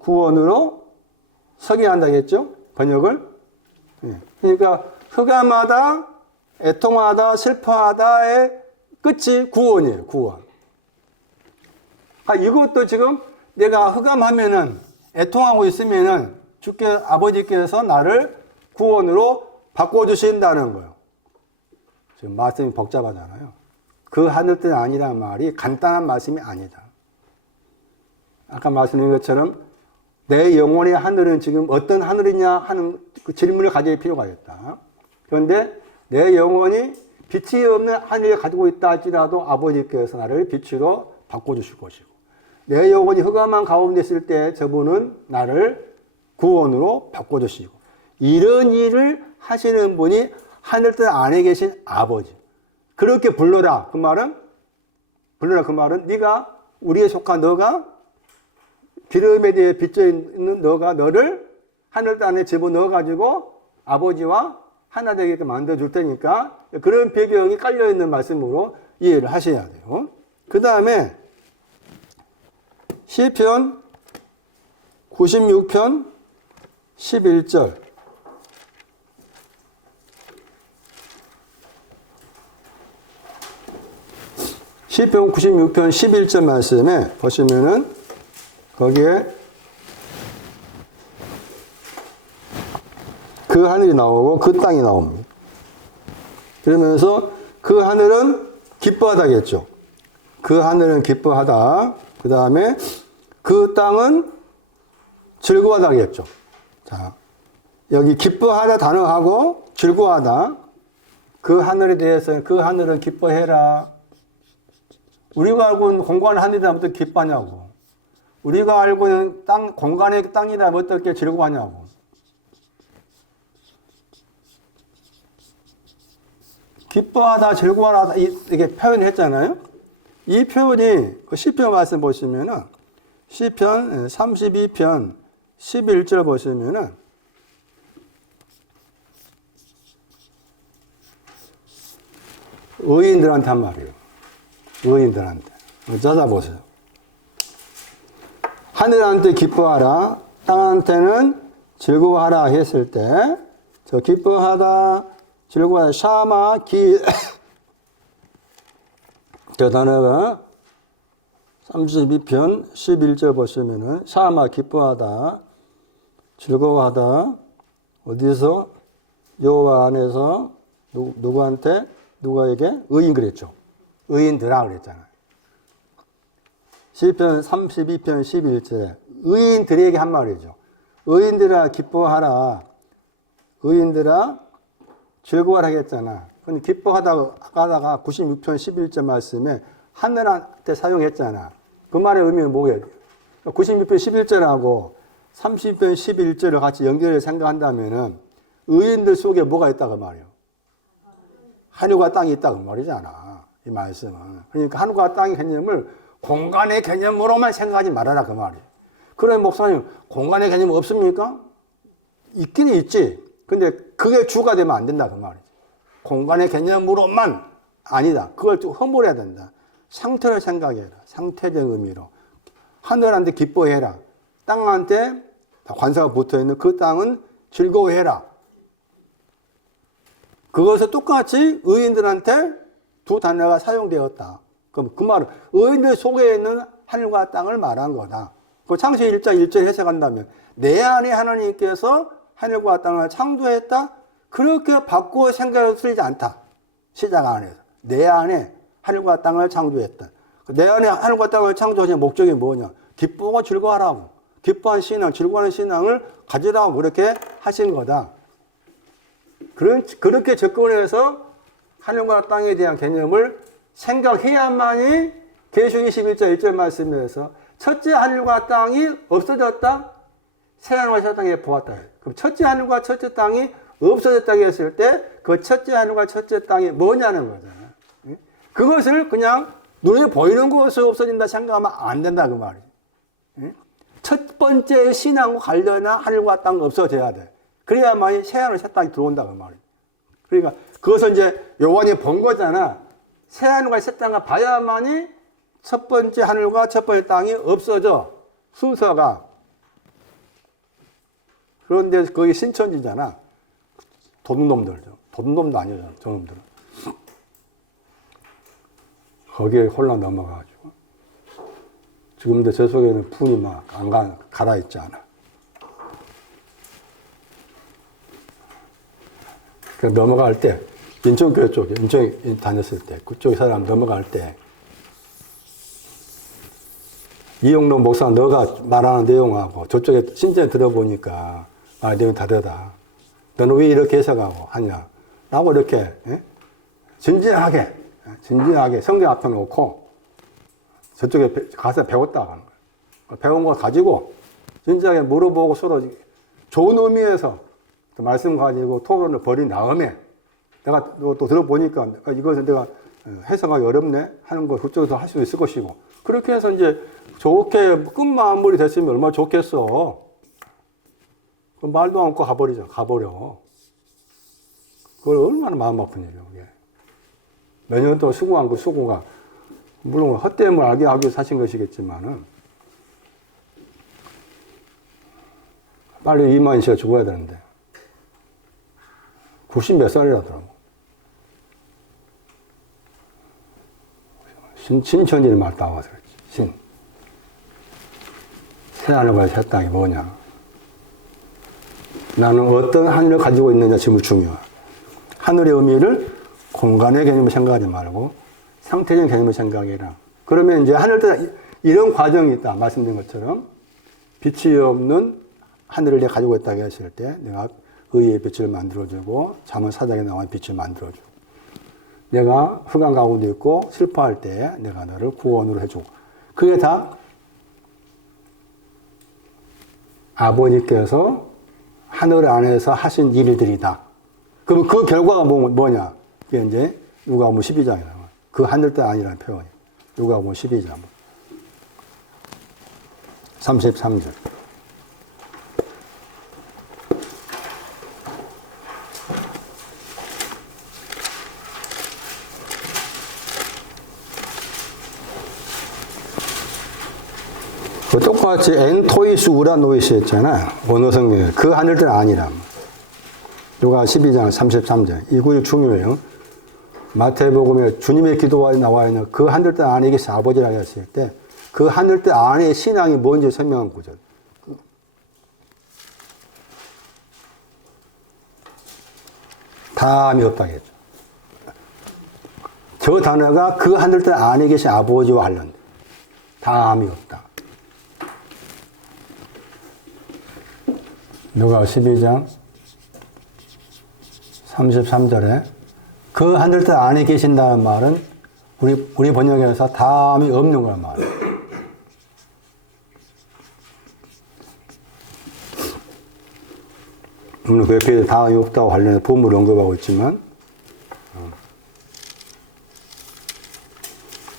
구원으로 서게 한다고 했죠? 번역을. 그러니까 흑암하다, 애통하다, 슬퍼하다의 끝이 구원이에요. 구원. 이것도 지금 내가 흑암하면은 애통하고 있으면은 아버지께서 나를 구원으로 바꿔주신다는 거예요. 지금 말씀이 복잡하잖아요. 그 하늘 뜻이 아니란 말이 간단한 말씀이 아니다. 아까 말씀드린 것처럼 내 영혼의 하늘은 지금 어떤 하늘이냐 하는 그 질문을 가질 필요가 있다. 그런데 내 영혼이 빛이 없는 하늘을 가지고 있다 할지라도 아버지께서 나를 빛으로 바꿔주실 것이고, 내 영혼이 흑암한 가운데 있을 때 저분은 나를 구원으로 바꿔주시고, 이런 일을 하시는 분이 하늘 뜻 안에 계신 아버지. 그렇게 불러라. 그 말은 네가 우리에 속한 너가 기름에 대해 비춰 있는 너가 너를 하늘 땅에 집어넣어 가지고 아버지와 하나 되게 만들어 줄 테니까 그런 배경이 깔려 있는 말씀으로 이해를 하셔야 돼요. 그 다음에 시편 96편 11절. 시편 96편 11절 말씀에 보시면은 거기에 그 하늘이 나오고 그 땅이 나옵니다. 그러면서 그 하늘은 기뻐하다겠죠. 그 하늘은 기뻐하다. 그 다음에 그 땅은 즐거워하다겠죠. 자, 여기 기뻐하다 단어하고 즐거워하다. 그 하늘에 대해서는 그 하늘은 기뻐해라. 우리가 알고 있는 공간의 하늘이라면 어떻게 기뻐하냐고. 우리가 알고 있는 공간의 땅이라면 어떻게 즐거워하냐고. 기뻐하다, 즐거워하다, 이렇게 표현했잖아요. 이 표현이 그 시편 말씀 보시면은, 시편 32편 11절 보시면은, 의인들한테 한 말이에요. 의인들한테. 찾아보세요. 하늘한테 기뻐하라, 땅한테는 즐거워하라 했을 때, 저 기뻐하다, 즐거워하다, 샤마, 기, 저 단어가 32편 11절 보시면은, 샤마, 기뻐하다, 즐거워하다, 어디서? 여호와 안에서, 누구한테? 누가에게? 의인 그랬죠. 의인들아 그랬잖아요. 시편 32편 11절에 의인들에게 한 말이죠. 의인들아 기뻐하라. 의인들아 즐거워하라 했잖아. 근데 기뻐하다가 96편 11절 말씀에 하늘한테 사용했잖아. 그 말의 의미는 뭐예요? 96편 11절하고 30편 11절을 같이 연결해 생각한다면은 의인들 속에 뭐가 있다고 말이에요? 하늘과 땅이 있다고 말이잖아. 이 말씀은. 그러니까 하늘과 땅의 개념을 공간의 개념으로만 생각하지 말아라 그 말이에요. 그래 목사님 공간의 개념 없습니까? 있긴 있지. 근데 그게 주가 되면 안 된다 그 말이지. 공간의 개념으로만 아니다. 그걸 좀 허물어야 된다. 상태를 생각해라. 상태적 의미로. 하늘한테 기뻐해라. 땅한테 관사가 붙어있는 그 땅은 즐거워해라. 그것을 똑같이 의인들한테 두 단어가 사용되었다. 그럼 그 말은 의인들 속에 있는 하늘과 땅을 말한 거다. 그 창세기 1장 1절 해석한다면 내 안에 하나님께서 하늘과 땅을 창조했다. 그렇게 바꾸어 생각해도 틀리지 않다. 시작 안에서. 내 안에 하늘과 땅을 창조했다. 내 안에 하늘과 땅을 창조하신 목적이 뭐냐? 기쁘고 즐거워하라고. 기뻐한 신앙, 즐거워하는 신앙을 가지라고 그렇게 하신 거다. 그렇게 접근해서 하늘과 땅에 대한 개념을 생각해야만이 계시록 21장 1절 말씀에서 첫째 하늘과 땅이 없어졌다. 새 하늘과 새 땅에 보았다. 그럼 첫째 하늘과 첫째 땅이 없어졌다고 했을 때 그 첫째 하늘과 첫째 땅이 뭐냐는 거잖아요. 그것을 그냥 눈에 보이는 것이 없어진다 생각하면 안 된다 그 말이에요. 첫 번째 신앙과 관련한 하늘과 땅 없어져야 돼. 그래야만이 새 하늘 새 땅이 들어온다 그 말이에요. 그러니까 그것은 이제 요한이 본 거잖아. 새 하늘과 새 땅을 봐야만이 첫 번째 하늘과 첫 번째 땅이 없어져. 순서가. 그런데 거기 신천지잖아. 도둑놈들죠. 도둑놈도 아니잖아. 저놈들은. 거기에 홀라 넘어가가지고. 지금도 제 속에는 분이 막 안 가라앉지 않아. 그 넘어갈 때, 인천교회 쪽에, 인천에 다녔을 때, 그쪽 사람 넘어갈 때, 이용록 목사 너가 말하는 내용하고 저쪽에 신전에 들어보니까 내용이 다르다. 너는 왜 이렇게 해석하고 하냐. 라고 이렇게 진지하게 성경 앞에 놓고 저쪽에 가서 배웠다고 하는 거예요. 배운 거 가지고 진지하게 물어보고 서로 좋은 의미에서 말씀 가지고 토론을 벌인 다음에 내가 또 들어보니까 이것은 내가 해석하기 어렵네 하는 거 그쪽에서 할 수 있을 것이고 그렇게 해서 이제 좋게 끝마무리 됐으면 얼마나 좋겠어. 말도 않고 가버려. 그걸 얼마나 마음 아픈 일이야, 그게. 몇 년 동안 수고한 그 수고가, 물론 헛됨을 알게 하기 위해서 하신 것이겠지만은, 빨리 이만희 씨가 죽어야 되는데, 90 몇 살이라더라고. 신천지를 말 따와서 그랬지, 새하늘과 새 땅이 뭐냐. 나는 어떤 하늘을 가지고 있느냐 지금 중요해. 하늘의 의미를 공간의 개념을 생각하지 말고 상태적인 개념을 생각해라. 그러면 이제 하늘에 이런 과정이 있다. 말씀드린 것처럼 빛이 없는 하늘을 내가 가지고 있다고 했을 때 내가 의의 빛을 만들어주고 잠언 4장에 나온 빛을 만들어주고 내가 흑암 가운데 있고 슬퍼할 때 내가 너를 구원으로 해주고 그게 다 아버지께서 하늘 안에서 하신 일들이다. 그럼 그 결과가 뭐냐? 이게 이제 누가복음 12장에 나와. 그 하늘 뜻 아니라는 표현이. 누가복음 12장 33절. 똑같이 엔토이스 우라노이스 했잖아. 원어성경에. 그 하늘들 아니라. 누가 12장 33절. 이 구절 중요해요. 마태복음에 주님의 기도가 나와 있는 그 하늘들 안에 계신 아버지라고 했을 때 그 하늘들 안에 신앙이 뭔지 설명한 구절. 다음이 없다고 했죠. 저 단어가 그 하늘들 안에 계신 아버지와 관련돼. 다음이 없다. 누가 12장 33절에 그 하늘들 안에 계신다는 말은 우리 번역에서 다음이 없는 거란 말이에요. 물론 그 옆에 다음이 없다고 관련해서 본문을 언급하고 있지만,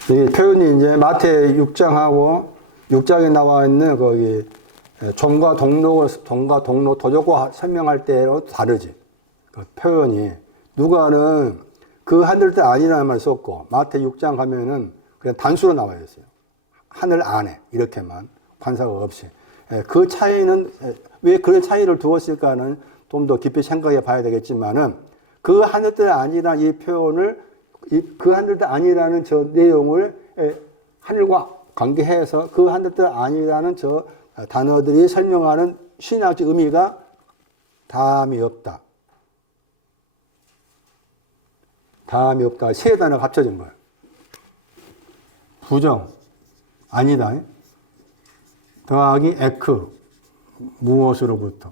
이 표현이 이제 마태 6장하고 6장에 나와 있는 거기 종과 동로 도적과 설명할 때로 다르지. 그 표현이. 누가는 그 하늘들 아니라는 말 썼고, 마태 6장 가면은 그냥 단수로 나와 있어요. 하늘 안에. 이렇게만. 관사가 없이. 그 차이는, 왜 그런 차이를 두었을까는 좀 더 깊이 생각해 봐야 되겠지만은, 그 하늘들 아니라는 이 표현을, 그 하늘들 아니라는 저 내용을 하늘과 관계해서 그 하늘들 아니라는 저 단어들이 설명하는 신학적 의미가 다음이 없다. 다음이 없다. 세 단어가 합쳐진 거예요. 부정, 아니다. 더하기 에크, 무엇으로부터.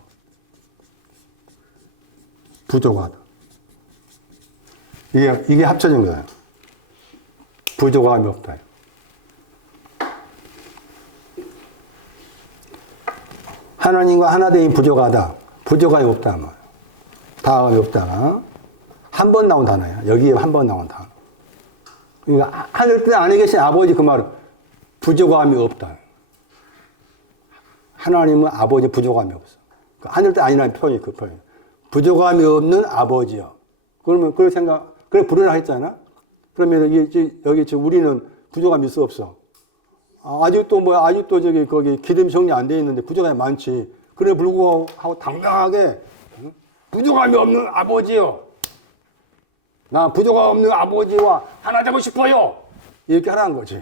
부족하다. 이게 합쳐진 거예요. 부족함이 없다. 하나님과 하나됨이 부족하다. 부족함이 없다. 다음이 없다. 한 번 나온 단어야. 여기에 한 번 나온 단어. 그러니까 하늘 뜻 안에 계신 아버지 그 말은 부족함이 없다. 하나님은 아버지 부족함이 없어. 하늘 뜻 아니라는 표현이 그 표현. 부족함이 없는 아버지요. 그러면 그걸 그래 부르라 했잖아. 그러면 여기 지금 우리는 부족함이 있어 없어? 아직도 거기 기름 정리 안 돼 있는데 부족함이 많지. 그래 불구하고 당당하게 부족함이 없는 아버지요. 나 부족함 없는 아버지와 하나 되고 싶어요. 이렇게 하라는 거지.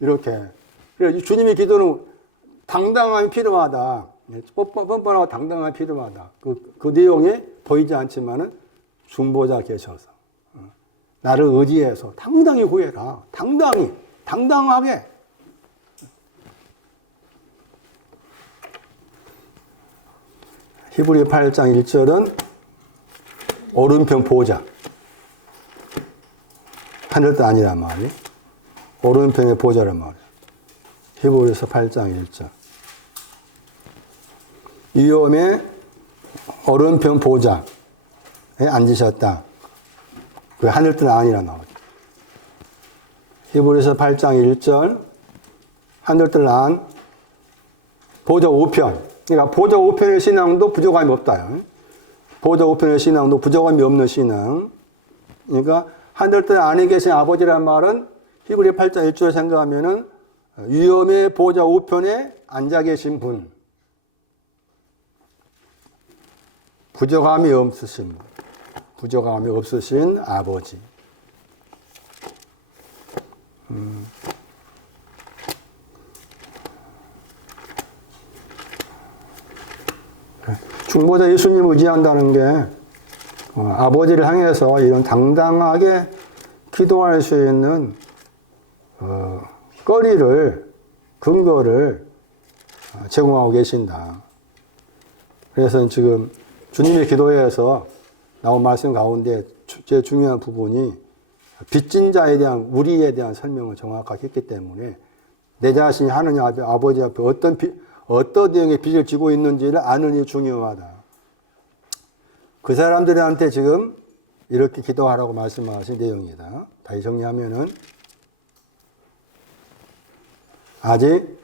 이렇게. 그래 주님의 기도는 당당함이 필요하다. 뻔뻔하고 당당함이 필요하다. 그 내용에 보이지 않지만은 중보자 계셔서 나를 의지해서 당당히 구해라. 당당하게. 히브리 8장 1절은 오른편 보좌. 하늘도 아니란 말이. 오른편의 보좌란 말이야. 히브리서 8장 1절. 위엄의 오른편 보좌에 앉으셨다. 그 하늘도 아니란 말이야. 히브리서 8장 1절. 하늘들 안 보좌 우편. 그러니까 보좌 우편의 신앙도 부족함이 없다. 보좌 우편의 신앙도 부족함이 없는 신앙. 그러니까 하늘들 안에 계신 아버지란 말은 히브리 8장 1절을 생각하면은 위엄의 보좌 우편에 앉아 계신 분. 부족함이 없으신 분. 부족함이 없으신 아버지. 중보자 예수님을 의지한다는 게 아버지를 향해서 이런 당당하게 기도할 수 있는 근거를 제공하고 계신다. 그래서 지금 주님의 기도에서 나온 말씀 가운데 제일 중요한 부분이 빚진 자에 대한 우리에 대한 설명을 정확하게 했기 때문에 내 자신이 하느님 앞에 아버지 앞에 어떤 내용의 빚을 지고 있는지를 아는 게 중요하다. 그 사람들한테 지금 이렇게 기도하라고 말씀하신 내용이다. 다시 정리하면은 아직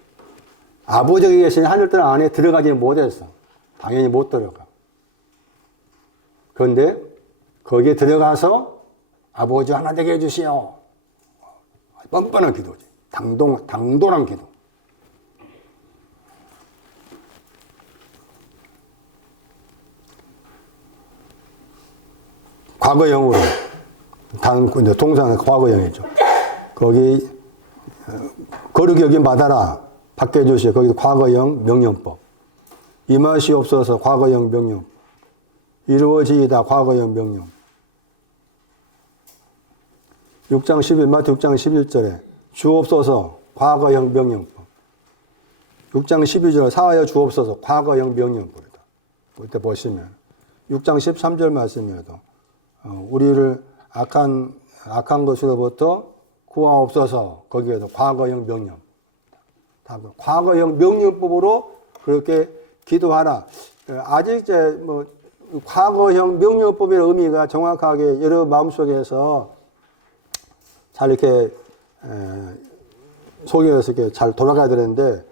아버지가 계신 하늘들 안에 들어가지는 못했어. 당연히 못 들어가. 그런데 거기에 들어가서 아버지 하나 되게 해주시오. 뻔뻔한 기도지. 당돌한 기도. 과거형으로. 다음 동사는 과거형이죠. 거기 거룩히 여긴 받아라. 받게 해주시오. 거기도 과거형 명령법. 임하시옵소서 과거형 명령. 이루어지이다 과거형 명령. 6장 11, 마태 6장 11절에 주옵소서 과거형 명령법. 6장 12절 사하여 주옵소서 과거형 명령법이다. 그때 보시면 6장 13절 말씀에도 우리를 악한 것으로부터 구하옵소서 거기에도 과거형 명령. 과거형 명령법으로 그렇게 기도하라. 아직 과거형 명료법이라는 의미가 정확하게 여러 마음속에서 잘 이렇게 속에서 이렇게 잘 돌아가야 되는데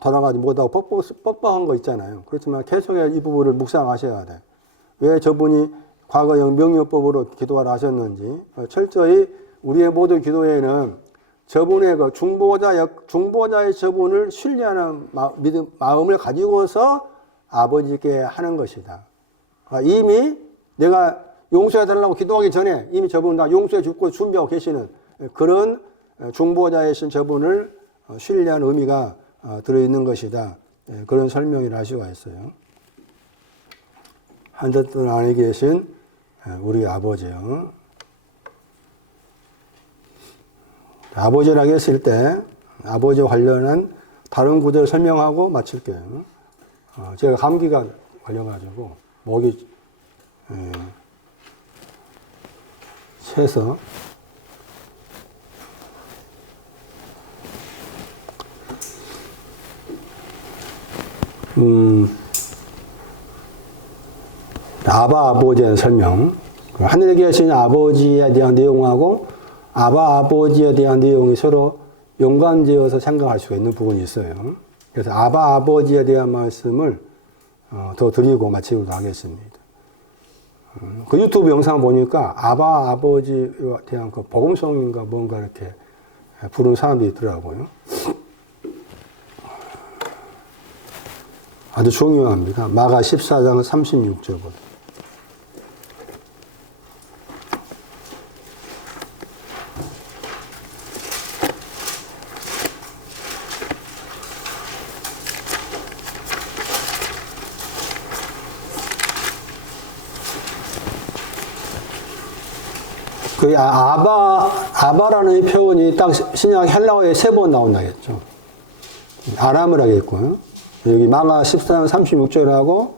돌아가지 못하고 뻑뻑한 거 있잖아요. 그렇지만 계속 이 부분을 묵상하셔야 돼. 왜 저분이 과거형 명료법으로 기도하라 하셨는지 철저히 우리의 모든 기도에는 저분의 그 중보자의 저분을 신뢰하는 마음을 가지고서 아버지께 하는 것이다. 이미 내가 용서해달라고 기도하기 전에 이미 저분은 다 용서해 주고 준비하고 계시는 그런 중보자이신 저분을 신뢰하는 의미가 들어있는 것이다. 그런 설명을 할 수가 있어요. 하늘들 안에 계신 우리 아버지요. 아버지라고 했을 때 아버지와 관련한 다른 구절을 설명하고 마칠게요. 제가 감기가 걸려가지고 목이 새서 아바 아버지의 설명, 하늘에 계신 아버지에 대한 내용하고 아바 아버지에 대한 내용이 서로 연관되어서 생각할 수가 있는 부분이 있어요. 그래서 아바 아버지에 대한 말씀을 더 드리고 마치도록 하겠습니다. 그 유튜브 영상 보니까 아바 아버지에 대한 그 복음성인가 뭔가 이렇게 부르는 사람들이 있더라고요. 아주 중요합니다. 마가 14장 36절부터. 그 아바라는 표현이 딱 신약 헬라어에 3번 나온다겠죠. 아람을 하겠고요. 여기 마가 14장 36절하고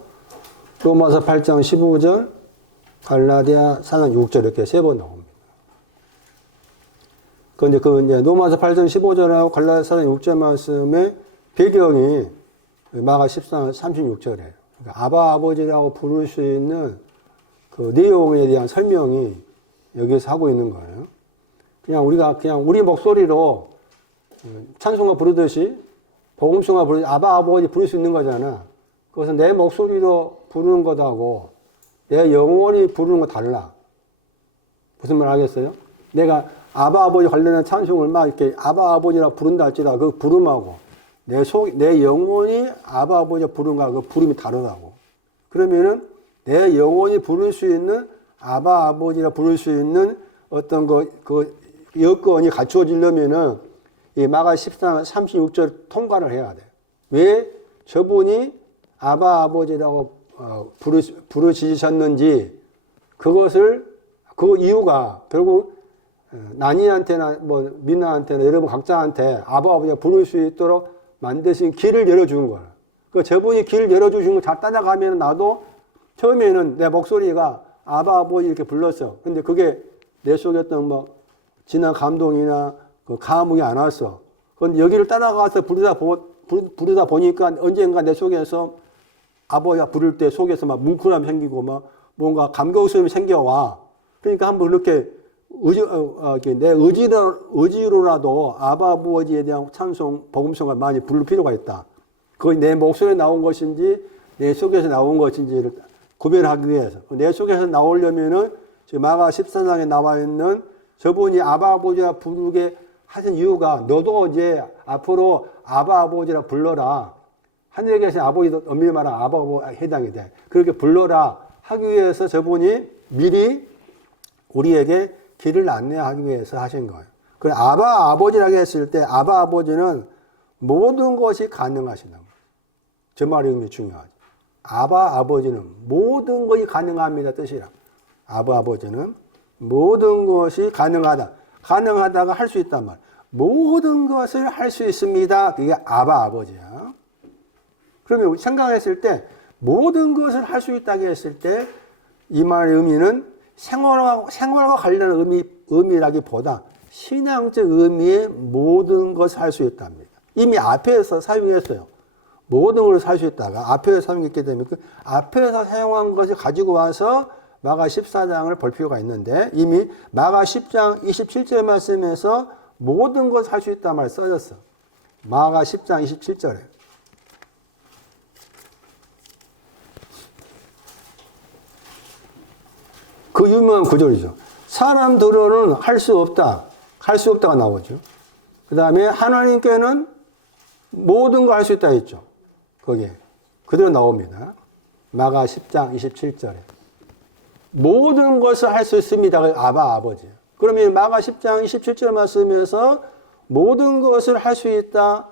로마서 8장 15절, 갈라디아 4장 6절 이렇게 3번 나옵니다. 그런데 이제 로마서 8장 15절하고 갈라디아 4장 6절 말씀의 배경이 마가 14장 36절이에요. 그러니까 아바 아버지라고 부를 수 있는 그 내용에 대한 설명이 여기서 하고 있는 거예요. 그냥 우리 목소리로 찬송가 부르듯이 복음송가 부르듯이 아바 아버지 부를 수 있는 거잖아. 그것은 내 목소리로 부르는 것하고 내 영혼이 부르는 거 달라. 무슨 말 하겠어요? 내가 아바 아버지 관련한 찬송을 막 이렇게 아바 아버지라 부른다 할지라도 그 부름하고 내 영혼이 아바 아버지가 부르는 거하고 그 부름이 다르다고. 그러면은 내 영혼이 부를 수 있는 아바 아버지라 부를 수 있는 어떤 그 여건이 갖추어지려면은 이 마가 14장 36절 통과를 해야 돼. 왜 저분이 아바 아버지라고 부르시셨는지 그 이유가 결국 난이한테나 뭐 민나한테나 여러분 각자한테 아바 아버지가 부를 수 있도록 만드신 길을 열어주는 거야. 그 저분이 길을 열어주신 걸 잘 따라가면 나도 처음에는 내 목소리가 아바 아버지 이렇게 불렀어. 근데 그게 내 속에 어떤 뭐 진한 감동이나 그 감흥이 안 왔어. 그런데 여기를 따라가서 부르다 보니까 언젠가 내 속에서 아버지가 부를 때 속에서 막 뭉클함이 생기고 막 뭔가 감격스러움이 생겨와. 그러니까 한번 이렇게 내 의지로라도 아바 아버지에 대한 찬송, 복음성을 많이 부를 필요가 있다. 그게 내 목소리에 나온 것인지 내 속에서 나온 것인지를 구별하기 위해서. 내 속에서 나오려면은 지금 마가 14장에 나와 있는 저분이 아바 아버지라 부르게 하신 이유가 너도 이제 앞으로 아바 아버지라 불러라. 하늘에 계신 아버지도 엄밀히 말하면 아바 아버지에 해당이 돼. 그렇게 불러라 하기 위해서 저분이 미리 우리에게 길을 안내하기 위해서 하신 거예요. 그래 아바 아버지라고 했을 때 아바 아버지는 모든 것이 가능하시다. 저 말이 의미 중요하죠. 아바 아버지는 모든 것이 가능합니다 뜻이라. 아바 아버지는 모든 것이 가능하다. 가능하다가 할 수 있단 말. 모든 것을 할 수 있습니다. 그게 아바 아버지야. 그러면 생각했을 때 모든 것을 할 수 있다고 했을 때 이 말의 의미는 생활과 관련한 의미라기보다 신앙적 의미의 모든 것을 할 수 있답니다. 이미 앞에서 사용했어요. 모든 걸 살 수 있다가 앞에서 사용했기 때문에 그 앞에서 사용한 것을 가지고 와서 마가 14장을 볼 필요가 있는데 이미 마가 10장 27절 말씀에서 모든 걸 살 수 있다는 말 써졌어. 마가 10장 27절에. 그 유명한 구절이죠. 사람들은 할 수 없다. 할 수 없다가 나오죠. 그 다음에 하나님께는 모든 걸 할 수 있다 했죠. 거기에. 그대로 나옵니다. 마가 10장 27절에. 모든 것을 할 수 있습니다. 아버지. 그러면 마가 10장 27절 말씀에서 모든 것을 할 수 있다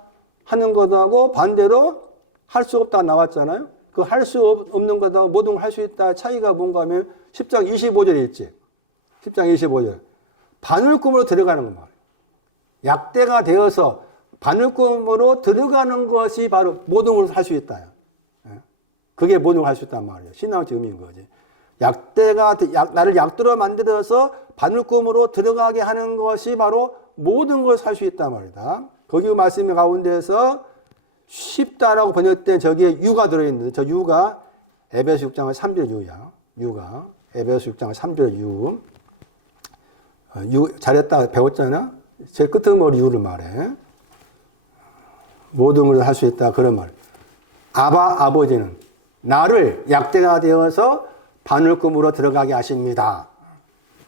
하는 것하고 반대로 할 수 없다 나왔잖아요. 그 할 수 없는 것하고 모든 걸 할 수 있다 차이가 뭔가 하면 10장 25절에 있지. 10장 25절. 바늘꿈으로 들어가는 거 말이에요. 약대가 되어서 바늘꿈으로 들어가는 것이 바로 모든 걸 할 수 있다. 그게 모든 걸 할 수 있단 말이에요. 신앙적 의미인 거지. 나를 약대로 만들어서 바늘꿈으로 들어가게 하는 것이 바로 모든 걸 살 수 있단 말이다. 거기 말씀 가운데서 쉽다라고 번역된 저기에 유가 들어있는데 저 유가 에베소 6장의 3절 유야. 유가 에베소 6장의 3절 유. 유 잘했다 배웠잖아. 제 끄트머리 유를 말해. 모든 걸 할 수 있다 그런 말. 아버지는 나를 약대가 되어서 바늘꿈으로 들어가게 하십니다.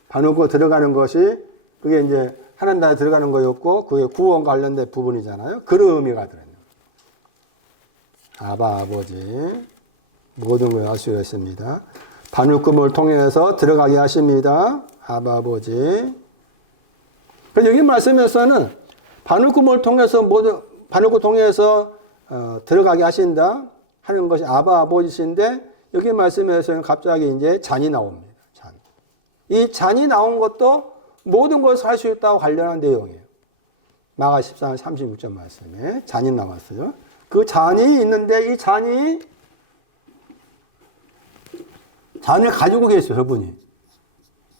바늘꿈으로 들어가는 것이 그게 이제 하나님 나라에 들어가는 거였고 그게 구원과 관련된 부분이잖아요. 그런 의미가 들어있는 아버지 모든 걸 할 수 있습니다. 바늘꿈을 통해서 들어가게 하십니다. 아버지. 그래서 여기 말씀에서는 바늘꿈을 통해서 바늘꿈을 통해서 들어가게 하신다 하는 것이 아버지신데 여기 말씀에서는 갑자기 이제 잔이 나옵니다. 잔. 이 잔이 나온 것도 모든 것을 할 수 있다고 관련한 내용이에요. 마가 14장 36절 말씀에 잔이 나왔어요. 그 잔이 있는데 이 잔을 가지고 계세요. 저분이.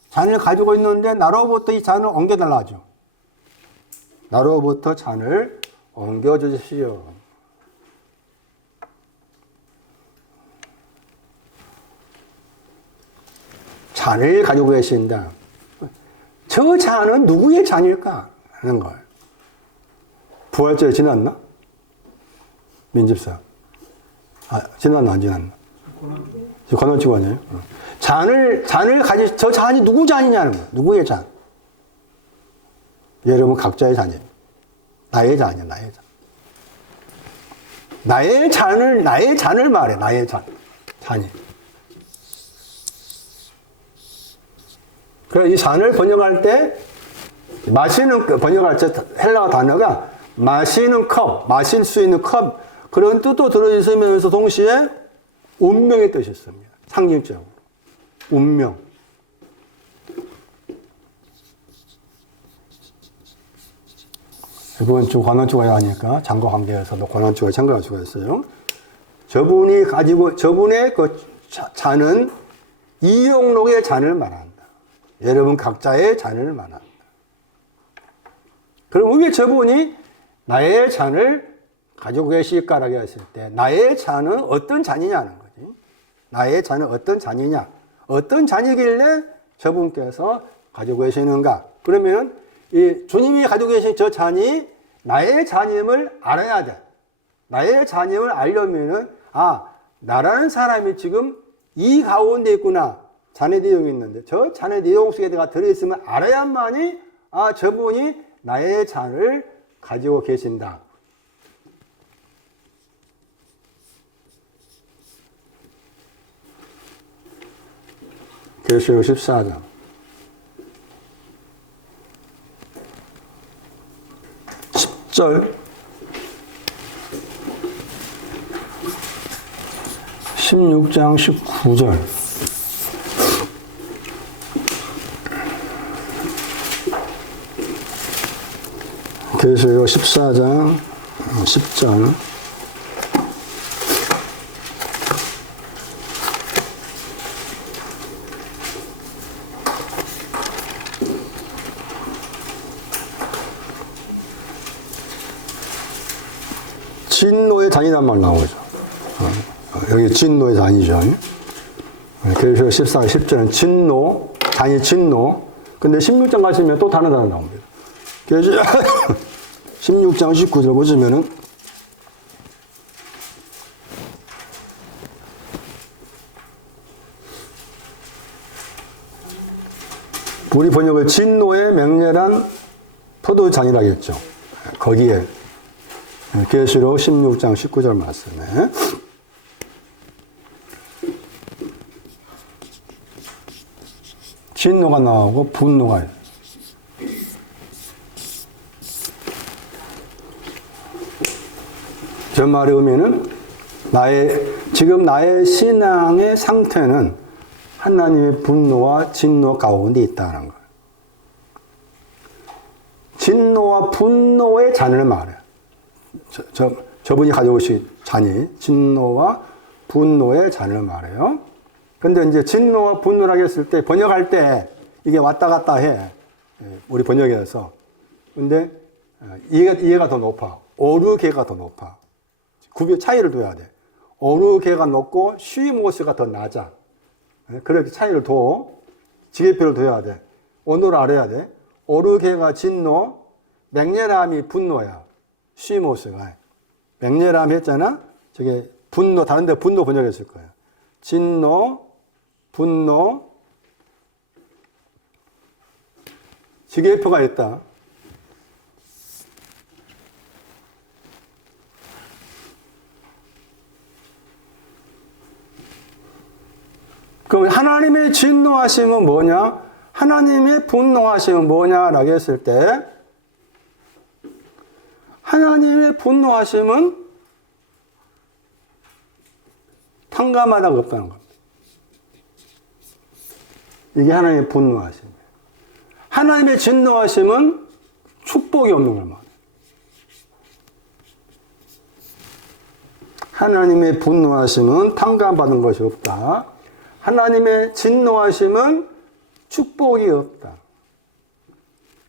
잔을 가지고 있는데 나로부터 이 잔을 옮겨달라죠. 나로부터 잔을 옮겨주십시오. 잔을 가지고 계신다. 저 잔은 누구의 잔일까? 하는 거예요. 부활절 지났나? 민집사. 지났나? 안 지났나? 권원주원이에요. 잔을 저 잔이 누구 잔이냐는 거예요. 누구의 잔? 여러분 각자의 잔이에요. 나의 잔이야, 나의 잔. 나의 잔을 말해, 나의 잔. 잔이. 그래서 이 잔을 번역할 때, 번역할 때 헬라어 단어가 마시는 컵, 마실 수 있는 컵, 그런 뜻도 들어있으면서 동시에 운명의 뜻이 있습니다. 상징적으로. 운명. 이번 주 관원주가 하니까 장과 관계에서도 관원주가 참가할 수가 있어요. 저분의 그 잔은 이용록의 잔을 말한다. 여러분 각자의 잔을 말한다. 그럼 왜 저분이 나의 잔을 가지고 계실까라고 했을 때 나의 잔은 어떤 잔이냐는 거지. 나의 잔은 어떤 잔이냐. 어떤 잔이길래 저분께서 가지고 계시는가. 그러면 이 주님이 가지고 계신 저 잔이 나의 잔임을 알아야 돼. 나의 잔임을 알려면은 나라는 사람이 지금 이 가운데 있구나. 잔의 내용이 있는데 저 잔의 내용 속에 내가 들어있으면 알아야만이 저분이 나의 잔을 가지고 계신다. 계시록 14장 10절 16장 19절 계시록 14장 10절 잔이란 말 나오죠. 여기 진노의 잔이죠. 그래서 14, 10절은 진노, 잔이 진노. 근데 16장 가시면 또 다른 단어 나옵니다. 그래서 16장 19절 보시면은 우리 번역을 진노의 맹렬한 포도잔이라겠죠. 거기에 계시록 16장 19절 말씀에 진노가 나오고 분노가 있어요. 저 말의 의미는 지금 나의 신앙의 상태는 하나님의 분노와 진노 가운데 있다는 거예요. 진노와 분노의 잔을 말해요. 저분이 가져오신 잔이 진노와 분노의 잔을 말해요. 근데 이제 진노와 분노라고 했을 때 번역할 때 이게 왔다 갔다 해. 우리 번역에서. 근데 이해가 더 높아. 오르게가 더 높아. 차이를 둬야 돼. 오르게가 높고 쉬모스가 더 낮아. 그렇게 차이를 둬. 지게표를 둬야 돼. 온도를 알아야 돼. 오르게가 진노, 맹렬함이 분노야. 쉬모스가. 맹렬함 했잖아? 저게 분노, 다른 데 분노 번역했을 거야. 진노, 분노, 지게표가 있다. 그럼 하나님의 진노하심은 뭐냐? 하나님의 분노하심은 뭐냐라고 했을 때 하나님의 분노하심은 탕감하다가 없다는 겁니다. 이게 하나님의 분노하심이에요. 하나님의 진노하심은 축복이 없는 걸 말해요. 하나님의 분노하심은 탕감받은 것이 없다. 하나님의 진노하심은 축복이 없다.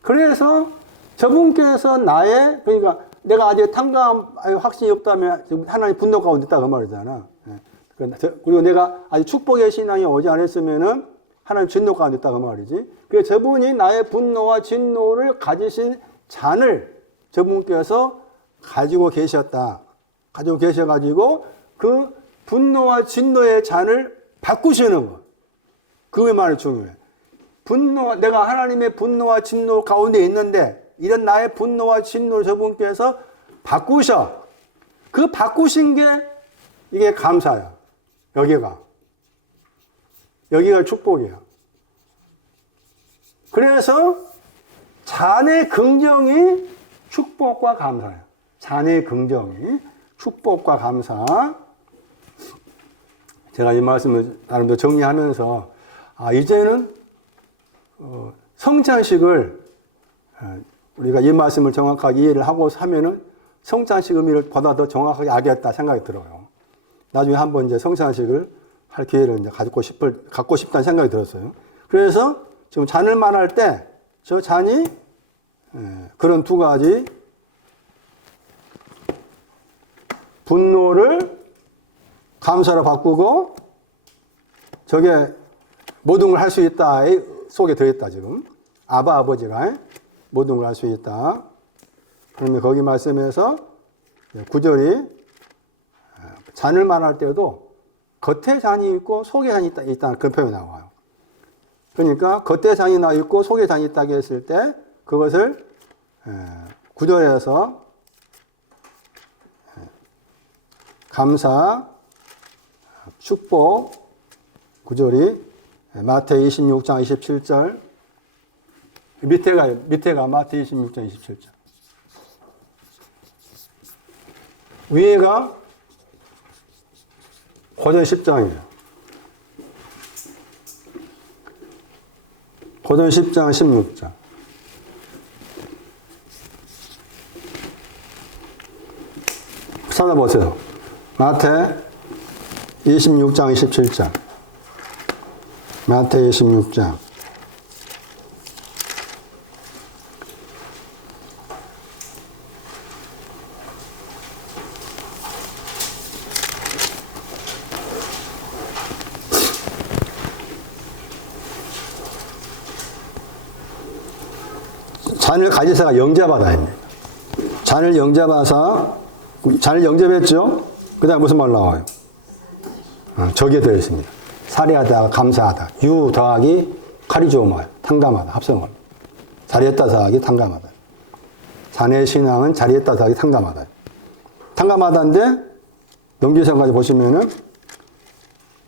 그래서 저분께서 그러니까 내가 아직 확신이 없다면 지금 하나님 분노 가운데 있다 그 말이잖아. 그리고 내가 아직 축복의 신앙이 오지 않았으면은 하나님 진노 가운데 있다 그 말이지. 그래서 저분이 나의 분노와 진노를 가지신 잔을 저분께서 가지고 계셨다. 가지고 계셔가지고 그 분노와 진노의 잔을 바꾸시는 거. 그게 말이 중요해. 내가 하나님의 분노와 진노 가운데 있는데 이런 나의 분노와 진노를 저분께서 바꾸셔. 그 바꾸신 게 이게 감사야. 여기가 축복이야. 그래서 잔의 긍정이 축복과 감사야. 잔의 긍정이 축복과 감사. 제가 이 말씀을 나름대로 정리하면서 이제는 성찬식을 우리가 이 말씀을 정확하게 이해를 하고 하면은 성찬식 의미를 보다 더 정확하게 알겠다 생각이 들어요. 나중에 한번 이제 성찬식을 할 기회를 이제 갖고 싶다는 생각이 들었어요. 그래서 지금 잔을 말할 때 저 잔이 그런 두 가지 분노를 감사로 바꾸고 저게 모든 걸 할 수 있다 속에 들어있다 지금. 아버지가 모든 걸 할 수 있다. 그러면 거기 말씀에서 9절이 잔을 말할 때도 겉에 잔이 있고 속에 잔이 있다는 그런 표현이 나와요. 그러니까 겉에 잔이 나 있고 속에 잔이 있다고 했을 때 그것을 9절에서 감사, 축복, 9절이 마태복음 26장 27절 밑에가 마태복음 26장 27절 위에가 고전 10장이에요. 고전 10장 16장 찾아보세요. 마태 26장 27장 마태 26장 잔을 가지사가 영접하다입니다. 잔을 영접하사, 잔을 영접했죠? 그 다음에 무슨 말 나와요? 저기에 되어 있습니다. 사리하다, 감사하다. 유 더하기 카리조마, 탕감하다, 합성어. 자리했다 더하기 탕감하다. 잔의 신앙은 자리했다 더하기 탕감하다. 탕감하다인데, 넘기선까지 보시면은,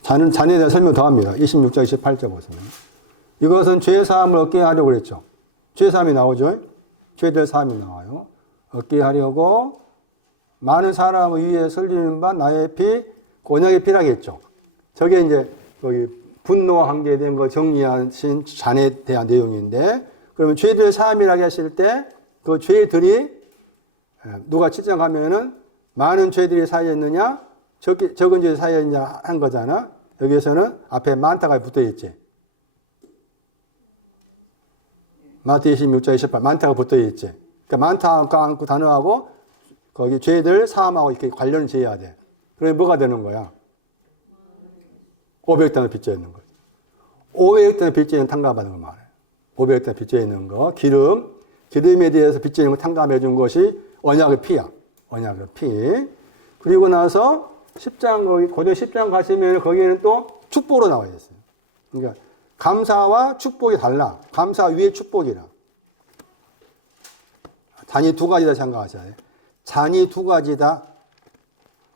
잔에 대한 설명 더 합니다. 26절, 28절 보시면. 이것은 죄사함을 얻게 하려고 그랬죠. 죄사함이 나오죠. 죄될 사함이 나와요. 얻게 하려고 많은 사람을 위해 흘리는 바 나의 피, 언약의 피라겠죠. 저게 이제 거기 분노와 관계된 거 정리하신 잔에 대한 내용인데, 그러면 죄될 사함이라고 하실 때 그 죄들이 누가 측정하면은 많은 죄들이 쌓여있느냐, 적은 죄들이 쌓여있느냐 한 거잖아. 여기에서는 앞에 많다가 붙어 있지. 마태 26장 28, 많다가 붙어 있지. 그러니까 많다가 단어하고 거기 죄들 사함하고 이렇게 관련을 지어야 돼. 그러면 뭐가 되는 거야? 500단을 빚져 있는 거야. 500단을 빚져 있는 탕감받는 걸 말해. 500단을 빚져 있는 거. 기름에 대해서 빚져 있는 거 탕감해 준 것이 언약의 피야. 언약의 피. 그리고 나서 10장, 거기, 고대 10장 가시면 거기에는 또 축복으로 나와 있어요. 그러니까 감사와 축복이 달라. 감사 위에 축복이라. 잔이 두 가지다 생각하셔야 돼요. 잔이 두 가지다.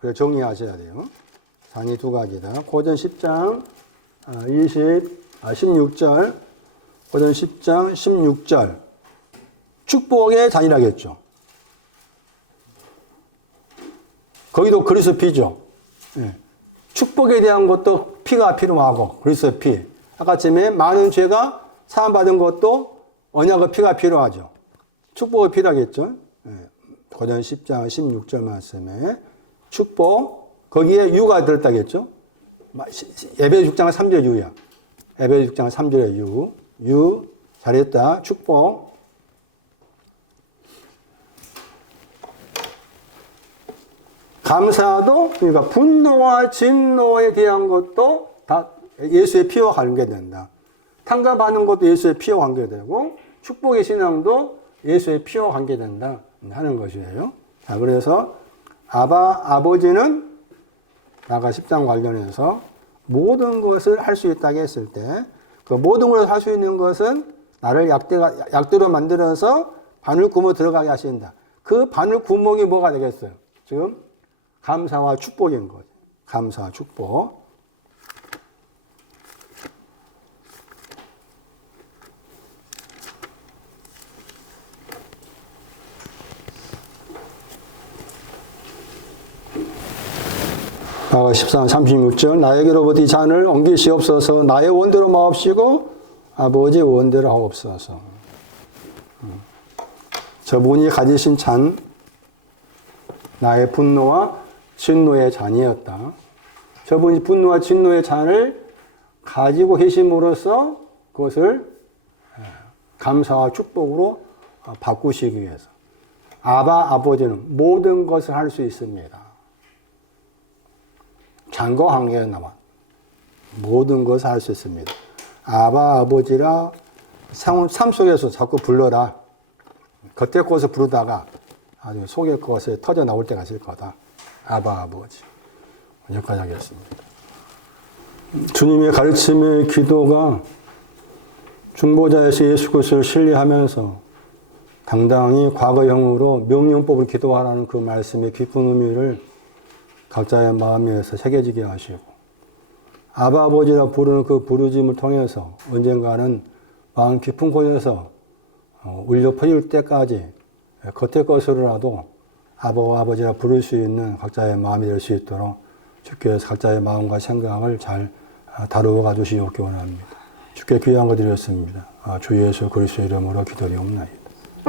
그래 정리하셔야 돼요. 잔이 두 가지다. 고전 10장 16절. 고전 10장 16절. 축복의 잔이라겠죠. 거기도 그리스도 피죠. 예. 축복에 대한 것도 피가 필요하고 그리스도 피. 아까쯤에 많은 죄가 사함받은 것도 언약의 피가 필요하죠. 축복의 피라겠죠. 예. 고전 10장 16절 말씀에 축복, 거기에 유가 들었다겠죠. 에베소 6장 3절 유야. 에베소 6장 3절의 유, 잘했다, 축복. 감사도, 그러니까 분노와 진노에 대한 것도 다 예수의 피와 관계된다. 탕감받는 것도 예수의 피와 관계되고, 축복의 신앙도 예수의 피와 관계된다 하는 것이에요. 자, 그래서 아버지는 나가 10장 관련해서 모든 것을 할 수 있다고 했을 때, 그 모든 것을 할 수 있는 것은 나를 약대로 만들어서 바늘 구멍 들어가게 하신다. 그 바늘 구멍이 뭐가 되겠어요? 지금 감사와 축복인 거죠. 감사와 축복. 마가 14장 36절 나에게로부터 이 잔을 옮기시옵소서. 나의 원대로 마옵시고 아버지의 원대로 하옵소서. 저분이 가지신 잔, 나의 분노와 진노의 잔이었다. 저분이 분노와 진노의 잔을 가지고 계심으로써 그것을 감사와 축복으로 바꾸시기 위해서 아버지는 모든 것을 할 수 있습니다. 잔과 관계는 남아 모든 것을 할 수 있습니다. 아버지라 삶 속에서 자꾸 불러라. 겉에 것을 부르다가 아주 속의 것을 터져 나올 때가 있을 거다. 아버지. 여기까지 하겠습니다. 주님의 가르침의 기도가 중보자에서 예수 그리스도를 신뢰하면서 당당히 과거형으로 명령법을 기도하라는 그 말씀의 깊은 의미를 각자의 마음에서 새겨지게 하시고 아버지라 부르는 그 부르짐을 통해서 언젠가는 마음 깊은 곳에서 울려 퍼질 때까지 겉의 것으로라도 아버지라 부를 수 있는 각자의 마음이 될 수 있도록 주께서 각자의 마음과 생각을 잘 다루어 가주시옵기 원합니다. 주께 귀한 거 드렸습니다. 주 예수 그리스도의 이름으로 기도드리옵나이다.